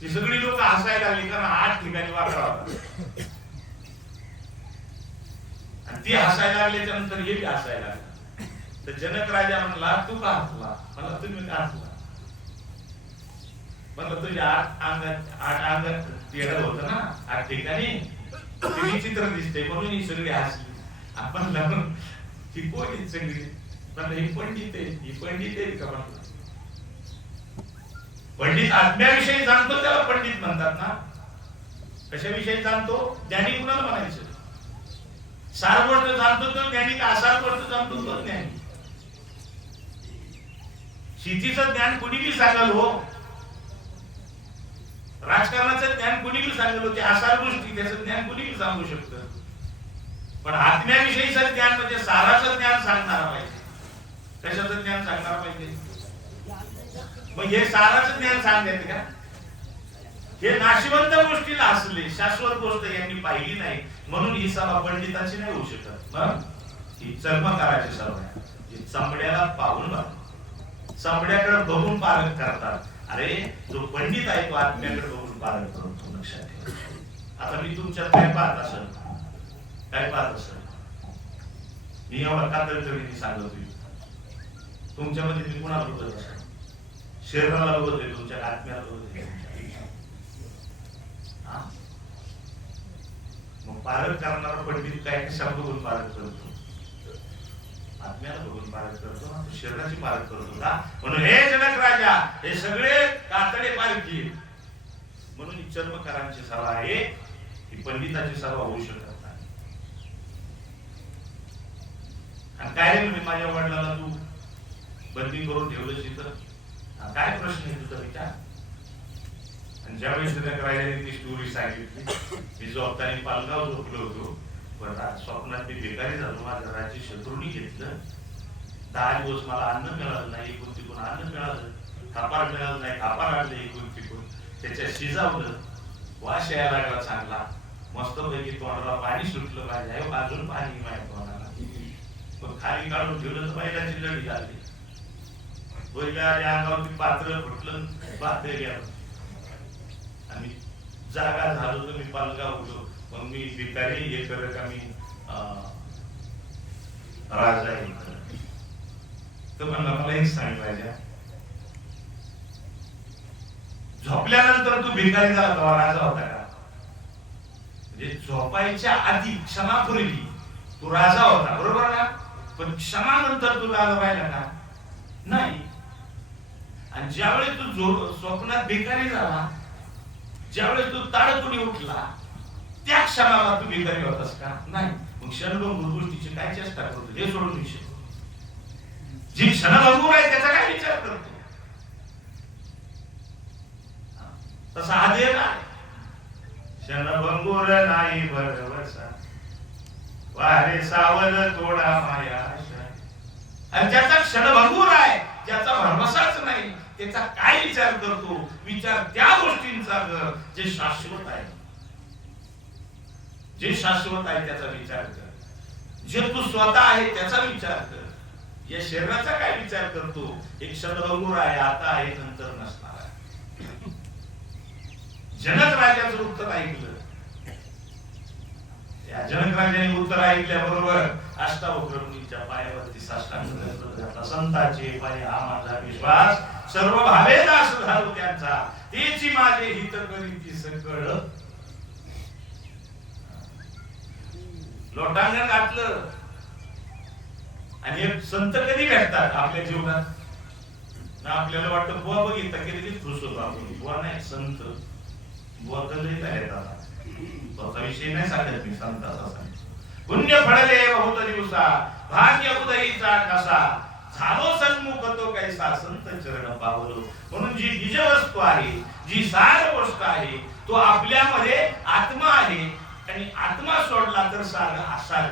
ती सगळी लोक हसायला लागली, कारण 8 ठिकाणी वाकडा होता. आणि ती हसायला लागल्याच्या नंतर हे बी हसायला लागले. तर जनक राजा म्हणला, तू का हसला? मला तुम्ही का हसला? म्हणलं तुझ्या 8 अंगात तेढ होत ना, 8 ठिकाणी ते विचित्र दिसते म्हणून ही सगळी हसली. आपण ती कोण सगळी? म्हणलं ही पंडित आहे, ही पंडित आहे का? म्हणलं पंडित आत्म्याविषयी जाणतो त्याला पंडित म्हणतात ना. कशाविषयी जाणतो? ज्ञानी कुणाला म्हणायचं? सार गोष्ट जाणतो तो ज्ञानी का असार गोष्ट जाणतो तो ज्ञानी? शेतीचं ज्ञान कुणी बी सांगाल हो, राजकारणाचं ज्ञान कुणी बी सांगाल हो, ते आसार गोष्टी त्याचं ज्ञान कुणी बी सांगू शकतं. पण आत्म्याविषयीचं ज्ञान म्हणजे साराचं ज्ञान सांगणारा पाहिजे. कशाचं ज्ञान सांगणारा पाहिजे? मग हे साराचं ज्ञान सांगतात का? हे नाशिवंत गोष्टीला असले, शाश्वत गोष्ट यांनी पाहिली नाही म्हणून ही सभा पंडितांची नाही होऊ शकत. मग ही चर्मकाराची सभा आहे. ही चांबड्याला पाहून चांबड्याकडे बघून पारख करतात. अरे जो पंडित आहे तो आत्म्याकडे बघून पारख करतो. लक्षात ठेवा. आता मी तुमच्यात काय पाहत असेल, काय पाहत असेल, मी एवढा कातळतळीने सांगतोय. तुमच्यामध्ये मी कुणाला बघत असेल? शरीराला बघतोय, तुमच्या आत्म्याला बघतोय. मग पारख करणारा पंडित काय कशा बघून पारख करतो? आत्म्याला बघून पारख करतो ना, शरीराची पारख करतो का? म्हणून हे जनक राजा, हे सगळे कातडे पारखी. म्हणून ही चर्मकारांची सभा आहे, ही पंडिताची सभा होऊ शकत नाही. आणि काय मी माझ्या वडिलांना तू बंदी करून ठेवलं तिथं, काय प्रश्न आहे तुझा विचार? आणि ज्यावेळेस जनक राजाने ती स्टोरी सांगितली, मी झोपताना पालगाव झोपलो होतो, पण स्वप्नात मी भिकारी झालो, माझं राज्य शत्रूंनी घेतलं, 10 दिवस मला अन्न मिळालं नाही, इकून तिकून अन्न मिळालं, खापार मिळालं नाही, खापार आणलं इकून तिकून, त्याच्या शिजावलं, वास यायला लागला चांगला, मस्तपैकी तोंडाला पाणी सुटलं माझ्या, अजून पाणी माझ्या तोंडाला. मग खाली काढून ठेवलं तर बैलाची लढी झाली, बैलाच्या अंगावरती पात्र फुटलं, पात्र गेलं आणि जागा झालो तर मी पालगाव होतो. मग मी भिकारी हे करत का मी राजा हे करत? तर म्हणला मला एक सांग राजा, झोपल्यानंतर तू भिकारी झाला तेव्हा राजा होता का? म्हणजे झोपायच्या आधी क्षणापूर्वी तू राजा होता, बरोबर ना? पण क्षणानंतर तू राजा राहिला का? नाही. आणि ज्यावेळेस तू स्वप्नात भिकारी झाला, ज्यावेळेस तू ताडकुनी उठला, त्या क्षणाला तू भिकारी होतास का? नाही. मग क्षणभंगूर गोष्टीची काय चेष्टा करतो? हे सोडून विषय जी क्षणभंगूर आहे त्याचा काय विचार करतो? तसा हा देह नाही. क्षणभंगूर नाही भरवसा, वारे सावध थोडा माया आशा. आणि ज्याचा क्षणभंगूर आहे, ज्याचा भरवसाच नाही, त्याचा काय विचार करतो? विचार त्या गोष्टींचा कर जे शाश्वत आहे. जे शाश्वत आहे त्याचा विचार कर. जे तू स्वतः आहे त्याचा विचार कर. या शरीराचा काय विचार करतो? एक क्षणभंगूर आहे, आता आहे, नंतर नसणार आहे. जनक राजाचं उत्तर ऐकलं. या जनक राजाने उत्तर ऐकल्याबरोबर अष्टावक्रमुनीच्या पायावरती साष्टांग घातला. संतांचे पाय हा माझा विश्वास, सर्व भावे दास झालो त्यांचा, तेची माझे हित करीती सकळ. लोटांगण घातलं. आणि एक संत कधी भेटतात आपल्या जीवनात? ना आपल्याला वाटतं बुवा बघितलं की लगेच खुश होतो आपण. बुवा नाही, संत. बुवा तर लई आहेत आता. स्वतः विषय नाही सांगत मी, संताचा सांगतो. पुण्य फळले बहुत दिवसा, भाग्य उदयीचा कसा, झालो सन्मुख तो कैसा, संत चरण पावलो. म्हणून जी निज वस्तू आहे, जी सार गोष्ट आहे, तो आपल्यामध्ये आत्मा आहे. आणि आत्मा सोडला तर सार असार.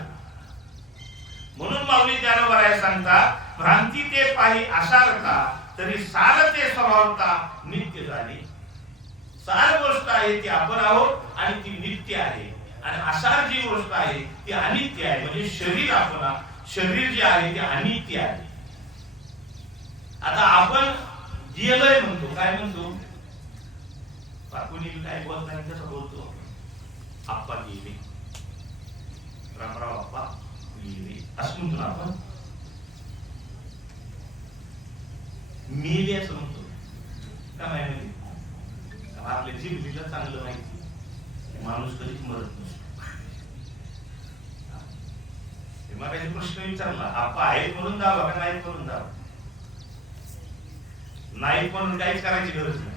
म्हणून माऊली ज्ञानोबराय सांगतात, भ्रांती ते पाही असारता, तरी सार ते स्वभावता नित्य झाली. सार गोष्ट आहे ती आपण आहोत आणि ती नित्य आहे. आणि असार जी गोष्ट आहे ती अनित्य आहे. म्हणजे शरीर आपण, शरीर जे आहे ते अनित्य आहे. आता आपण गेलोय म्हणतो, काय म्हणतो? कुणी काय बोलत नाही कसं बोलतो? आप्पा गेले, रामराव आप्पा गेले असं म्हणतो ना आपण. मेले असं म्हणतो का माहिती? आपल्या जिंदगीला चांगलं माहिती, माणूस कधीच मरत नसतो. मग काही प्रश्न विचारला, आप्पा आहेत म्हणून दावा का नाहीत म्हणून दावा? नाहीत म्हणून काहीच करायची गरज नाही.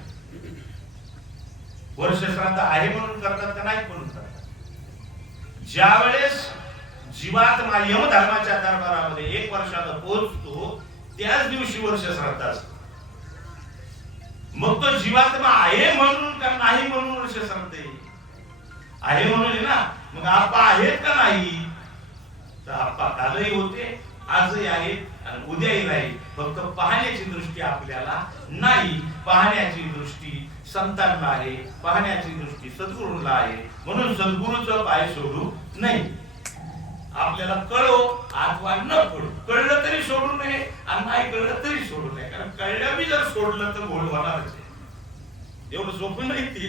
वर्ष श्राद्ध आहे म्हणून करतात का नाहीत म्हणून करतात? ज्या वेळेस जीवात्मा यमधर्माच्या दरबारामध्ये 1 वर्षाला पोहोचतो, त्याच दिवशी वर्ष श्राद्ध असतं. मग तो जीवात्मा आहे म्हणून का नाही म्हणून वर्ष श्राद्ध आहे म्हणून आहे ना. मग आप्पा आहेत का नाही? तर आप्पा कालही होते, आजही आहेत आणि उद्याही राहील. फक्त पाहण्याची दृष्टी आपल्याला नाही. पाहण्याची दृष्टी संतांना आहे, पाहण्याची दृष्टी सद्गुरूंना आहे. म्हणून सद्गुरूचं पाय सोडू नाही. आपल्याला कळो अथवा न कळो, कळलं तरी सोडू नये आणि नाही कळलं तरी सोडू नये. कारण कळलं बी जर सोडलं तर घोळ होणारच आहे. एवढं सोपं नाही ती.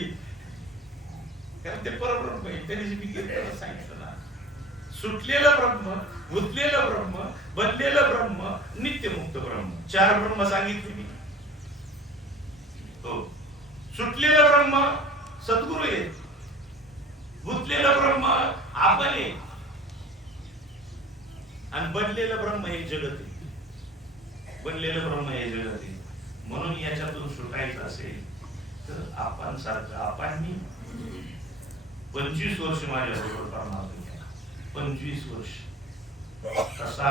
कारण ते परब्रह्म आहे. त्यांनी मी सांगितलं ना, सुटलेलं ब्रह्म, गुंतलेलं ब्रह्म, बनलेलं ब्रह्म, नित्यमुक्त ब्रह्म. 4 ब्रह्म सांगितले मी. हो, सुटलेलं ब्रह्म सद्गुरू आहे, गुंतलेलं ब्रह्म आपण आहे, आणि बनलेलं ब्रह्म हे जगत आहे. बनलेलं ब्रह्म हे जगत आहे. म्हणून याच्यातून सुटायचं असेल तर आपण सारखं, आपण 25 वर्ष माझ्या बरोबर करणार. 25 वर्ष तसा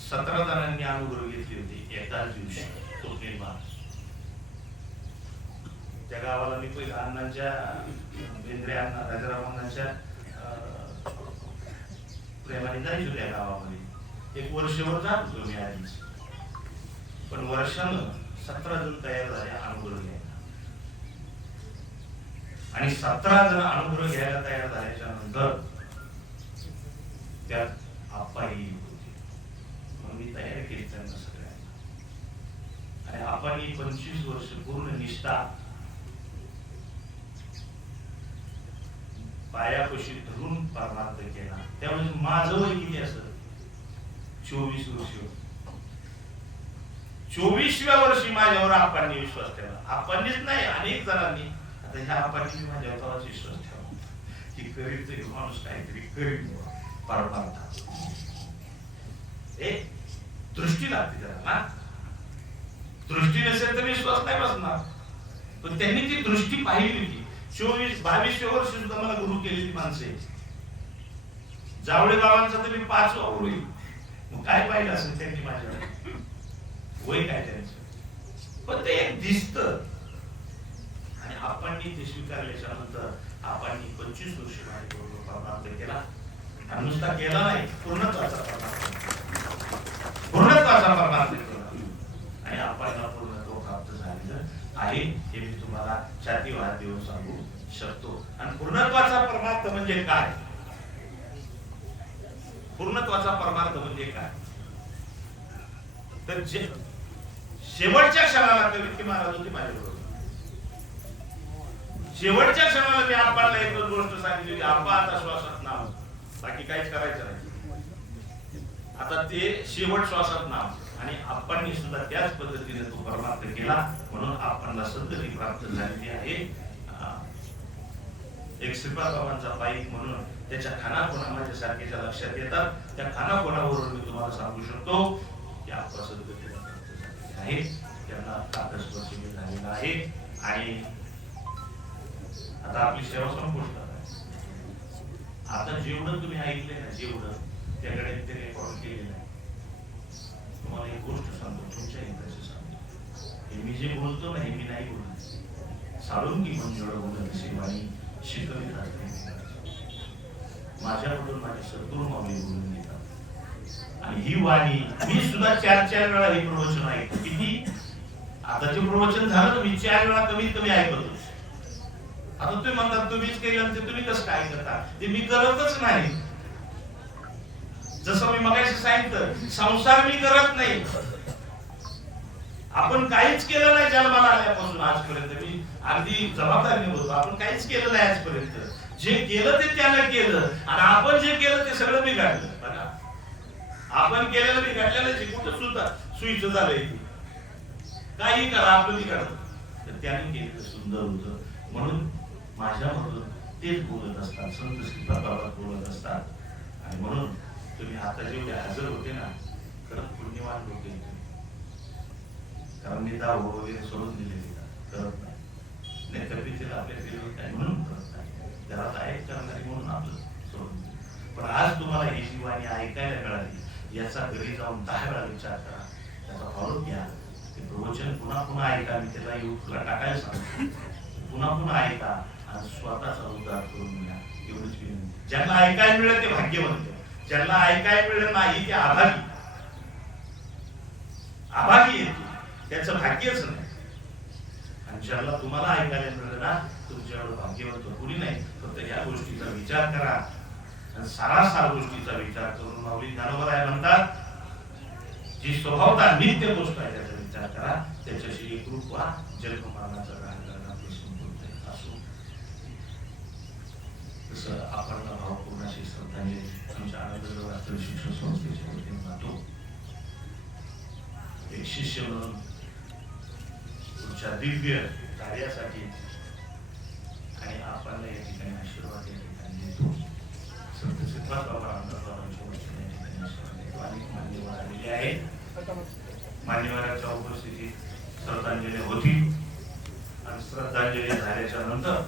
17 जणांनी अनुभव घेतले होते एकाच दिवशी. स्वप्नील महाराज त्या गावाला मी पहिला अण्णांच्या, बेंद्रे अण्णा, राजाराम अण्णांच्या प्रेमाने जायचो त्या गावामध्ये. 1 वर्षभर जात होतो मी आधीच. पण वर्षानं 17 जण तयार झाले अनुभव घ्यायला. आणि 17 जण अनुभव घ्यायला तयार झाल्याच्या नंतर त्यात आप्पाही होते. मग मी तयार केली त्यांना सगळ्यांना. आणि आपण 25 वर्ष पूर्ण निष्ठा पायापाशी धरून परमार्थ केला. त्यावेळेस माझं वय किती असं? 24 वर्ष. 24व्या वर्षी माझ्यावर आप्पांनी विश्वास ठेवला. आप्पांनीच नाही, अनेक जणांनी. आता ह्या आप्पांनी माझ्यावर विश्वास ठेवला की करीत तरी माणूस काहीतरी करीत परमार्थ. दृष्टी लागते त्याला ना. दृष्टी नसेल तर विश्वास नाही बसणार. पण त्यांनी ती दृष्टी पाहिली होती. 22 वर्ष सुद्धा मला गुरु केलेली माणसे. जावळे बाबांचा तर मी 5वा गुरु. मग काय पाहिलं असेल त्यांनी माझ्याकडे, वय काय त्यांचं, पण ते एक दिसत. आणि आपण ते स्वीकारल्याच्या नंतर आपण 25 वर्ष माझ्याबरोबर प्रारंभ केला, आणि नुसता केला नाही, पूर्णत्वाचा परमार्थ केला, आणि आपल्याला पूर्णत्व प्राप्त झालेलं आहे हे मी तुम्हाला छातीवाद देऊन सांगू शकतो. आणि पूर्णत्वाचा परमार्थ म्हणजे काय? पूर्णत्वाचा परमार्थ म्हणजे काय? तर शेवटच्या क्षणाला कवित महाराज होती माझ्याबरोबर. शेवटच्या क्षणाला मी आपल्याला एकच गोष्ट सांगितली की आपा आता श्वासात नाम, बाकी काहीच करायचं नाही. आता ते शेवट श्वासात नाम, आणि आपण सुद्धा त्याच पद्धतीने तो परमार्थ केला, म्हणून आपल्याला सद्गती प्राप्त झालेली आहे. एक श्रीपाद बाबांचा पाईक म्हणून त्याच्या खानाखोना माझ्या सारख्याच्या लक्षात येतात. त्या खानाखोनावरून मी तुम्हाला सांगू शकतो की आपण सद्गतीला प्राप्त झालेले आहे, त्यांना काकस्पर्श झालेला आहे. आणि आता आपली सेवा संपुष्टात आहे. आता जेवढं तुम्ही ऐकले ना, जेवढं त्याकडे ते रेकॉर्ड केलेलं आहे. तुम्हाला एक गोष्ट सांगतो, तुमच्या हिताची सांगतो, हे मी जे बोलतो ना, हे मी नाही बोलत. साळुंकी मंजुळ बोलत शिवानी शिकवित राहते, माझ्याकडून माझे सद्गुरू माऊली बोलून देतात. आणि ही वाणी मी सुद्धा 4-4 वेळा हे प्रवचन ऐकतो. किती आता जे प्रवचन झालं, मी 4 वेळा कमीत कमी ऐकतो. आता तुम्ही म्हणतात तुम्हीच केलं, ते तुम्ही कसं काय करता? ते मी करतच नाही. जसं मी मगाशी सांगितलं, संसार मी करत नाही. आपण काहीच केलं नाही जन्माला आल्यापासून आजपर्यंत. मी अगदी जबाबदारीने बोलतो, आपण काहीच केलं नाही आजपर्यंत. जे केलं ते त्यानं केलं, आणि आपण जे केलं ते सगळं बिघडलं. बघा, आपण केलेलं बिघडलेलं जे कुठं सुद्धा सुईचं झालंय. काही करा, आपलं बिघडलं, तर त्याने केलेलं सुंदर होतं. म्हणून माझ्यामधून तेच बोलत असतात, संत श्रीपाद बाबा बोलत असतात. आणि म्हणून तुम्ही आता जेवढे हजर होते ना, खरंच पुण्यवान लोक आहेत. कारण मी दाव वगैरे सोडून दिलेले करत नाही, कवितेला आपल्या विरोध नाही म्हणून करत नाही, घरात आहेत करणारी म्हणून आपलं सोडून दिलं. पण आज तुम्हाला ही जी वाणी ऐकायला मिळाली, याचा घरी जाऊन 10 वेळा विचार करा, त्याचा फॉलो घ्या. ते प्रवचन पुन्हा पुन्हा ऐका. मी त्याला युट्यूबला टाकायला सांगतो, पुन्हा पुन्हा ऐका आणि स्वतःचा उद्धार करून घ्या. एवढीच विनंती. ज्यांना ऐकायला मिळेल ते भाग्यवंत, ज्यांना ऐकायला मिळेल नाही ते आभागी. आभागी येते, त्याचं भाग्यच नाही. आणि ज्याला तुम्हाला ऐकायला मिळेल ना, तुमच्यावर भाग्यवंत कुणी नाही. फक्त या गोष्टीचा विचार करा, आणि सारासार गोष्टीचा विचार करून माऊली ज्ञानोबा म्हणतात, जी स्वभावता नित्य गोष्ट आहे त्याचा विचार करा, त्याच्याशी एकरूप व्हा. जन्ममानाचा राहणार आपले संपूर्ण असो. तसं आपण भावपूर्ण अशी श्रद्धांजली आमच्या आनंद शिक्षण संस्थेच्या वतीने जातो. एक शिष्य म्हणून पुढच्या दिव्य कार्यासाठी आणि आपल्याला या ठिकाणी आशीर्वाद या ठिकाणी देतो. संत श्रीपाद बाबा आनंदबाबांच्या वतीने या ठिकाणी आशीर्वाद देतो. अनेक मान्यवर आलेले आहेत. मान्यवरांच्या उपस्थितीत श्रद्धांजली होती, आणि श्रद्धांजली झाल्याच्या नंतर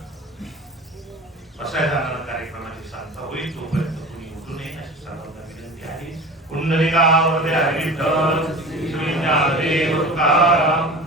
बसायला जाणारा कार्यक्रमाची सांगता होईल. तोपर्यंत कुणी उठू नये अशी सर्वांना विनंती आहे. पुंडलिकावरदे हरी विठ्ठल, श्री ज्ञानदेव तुकाराम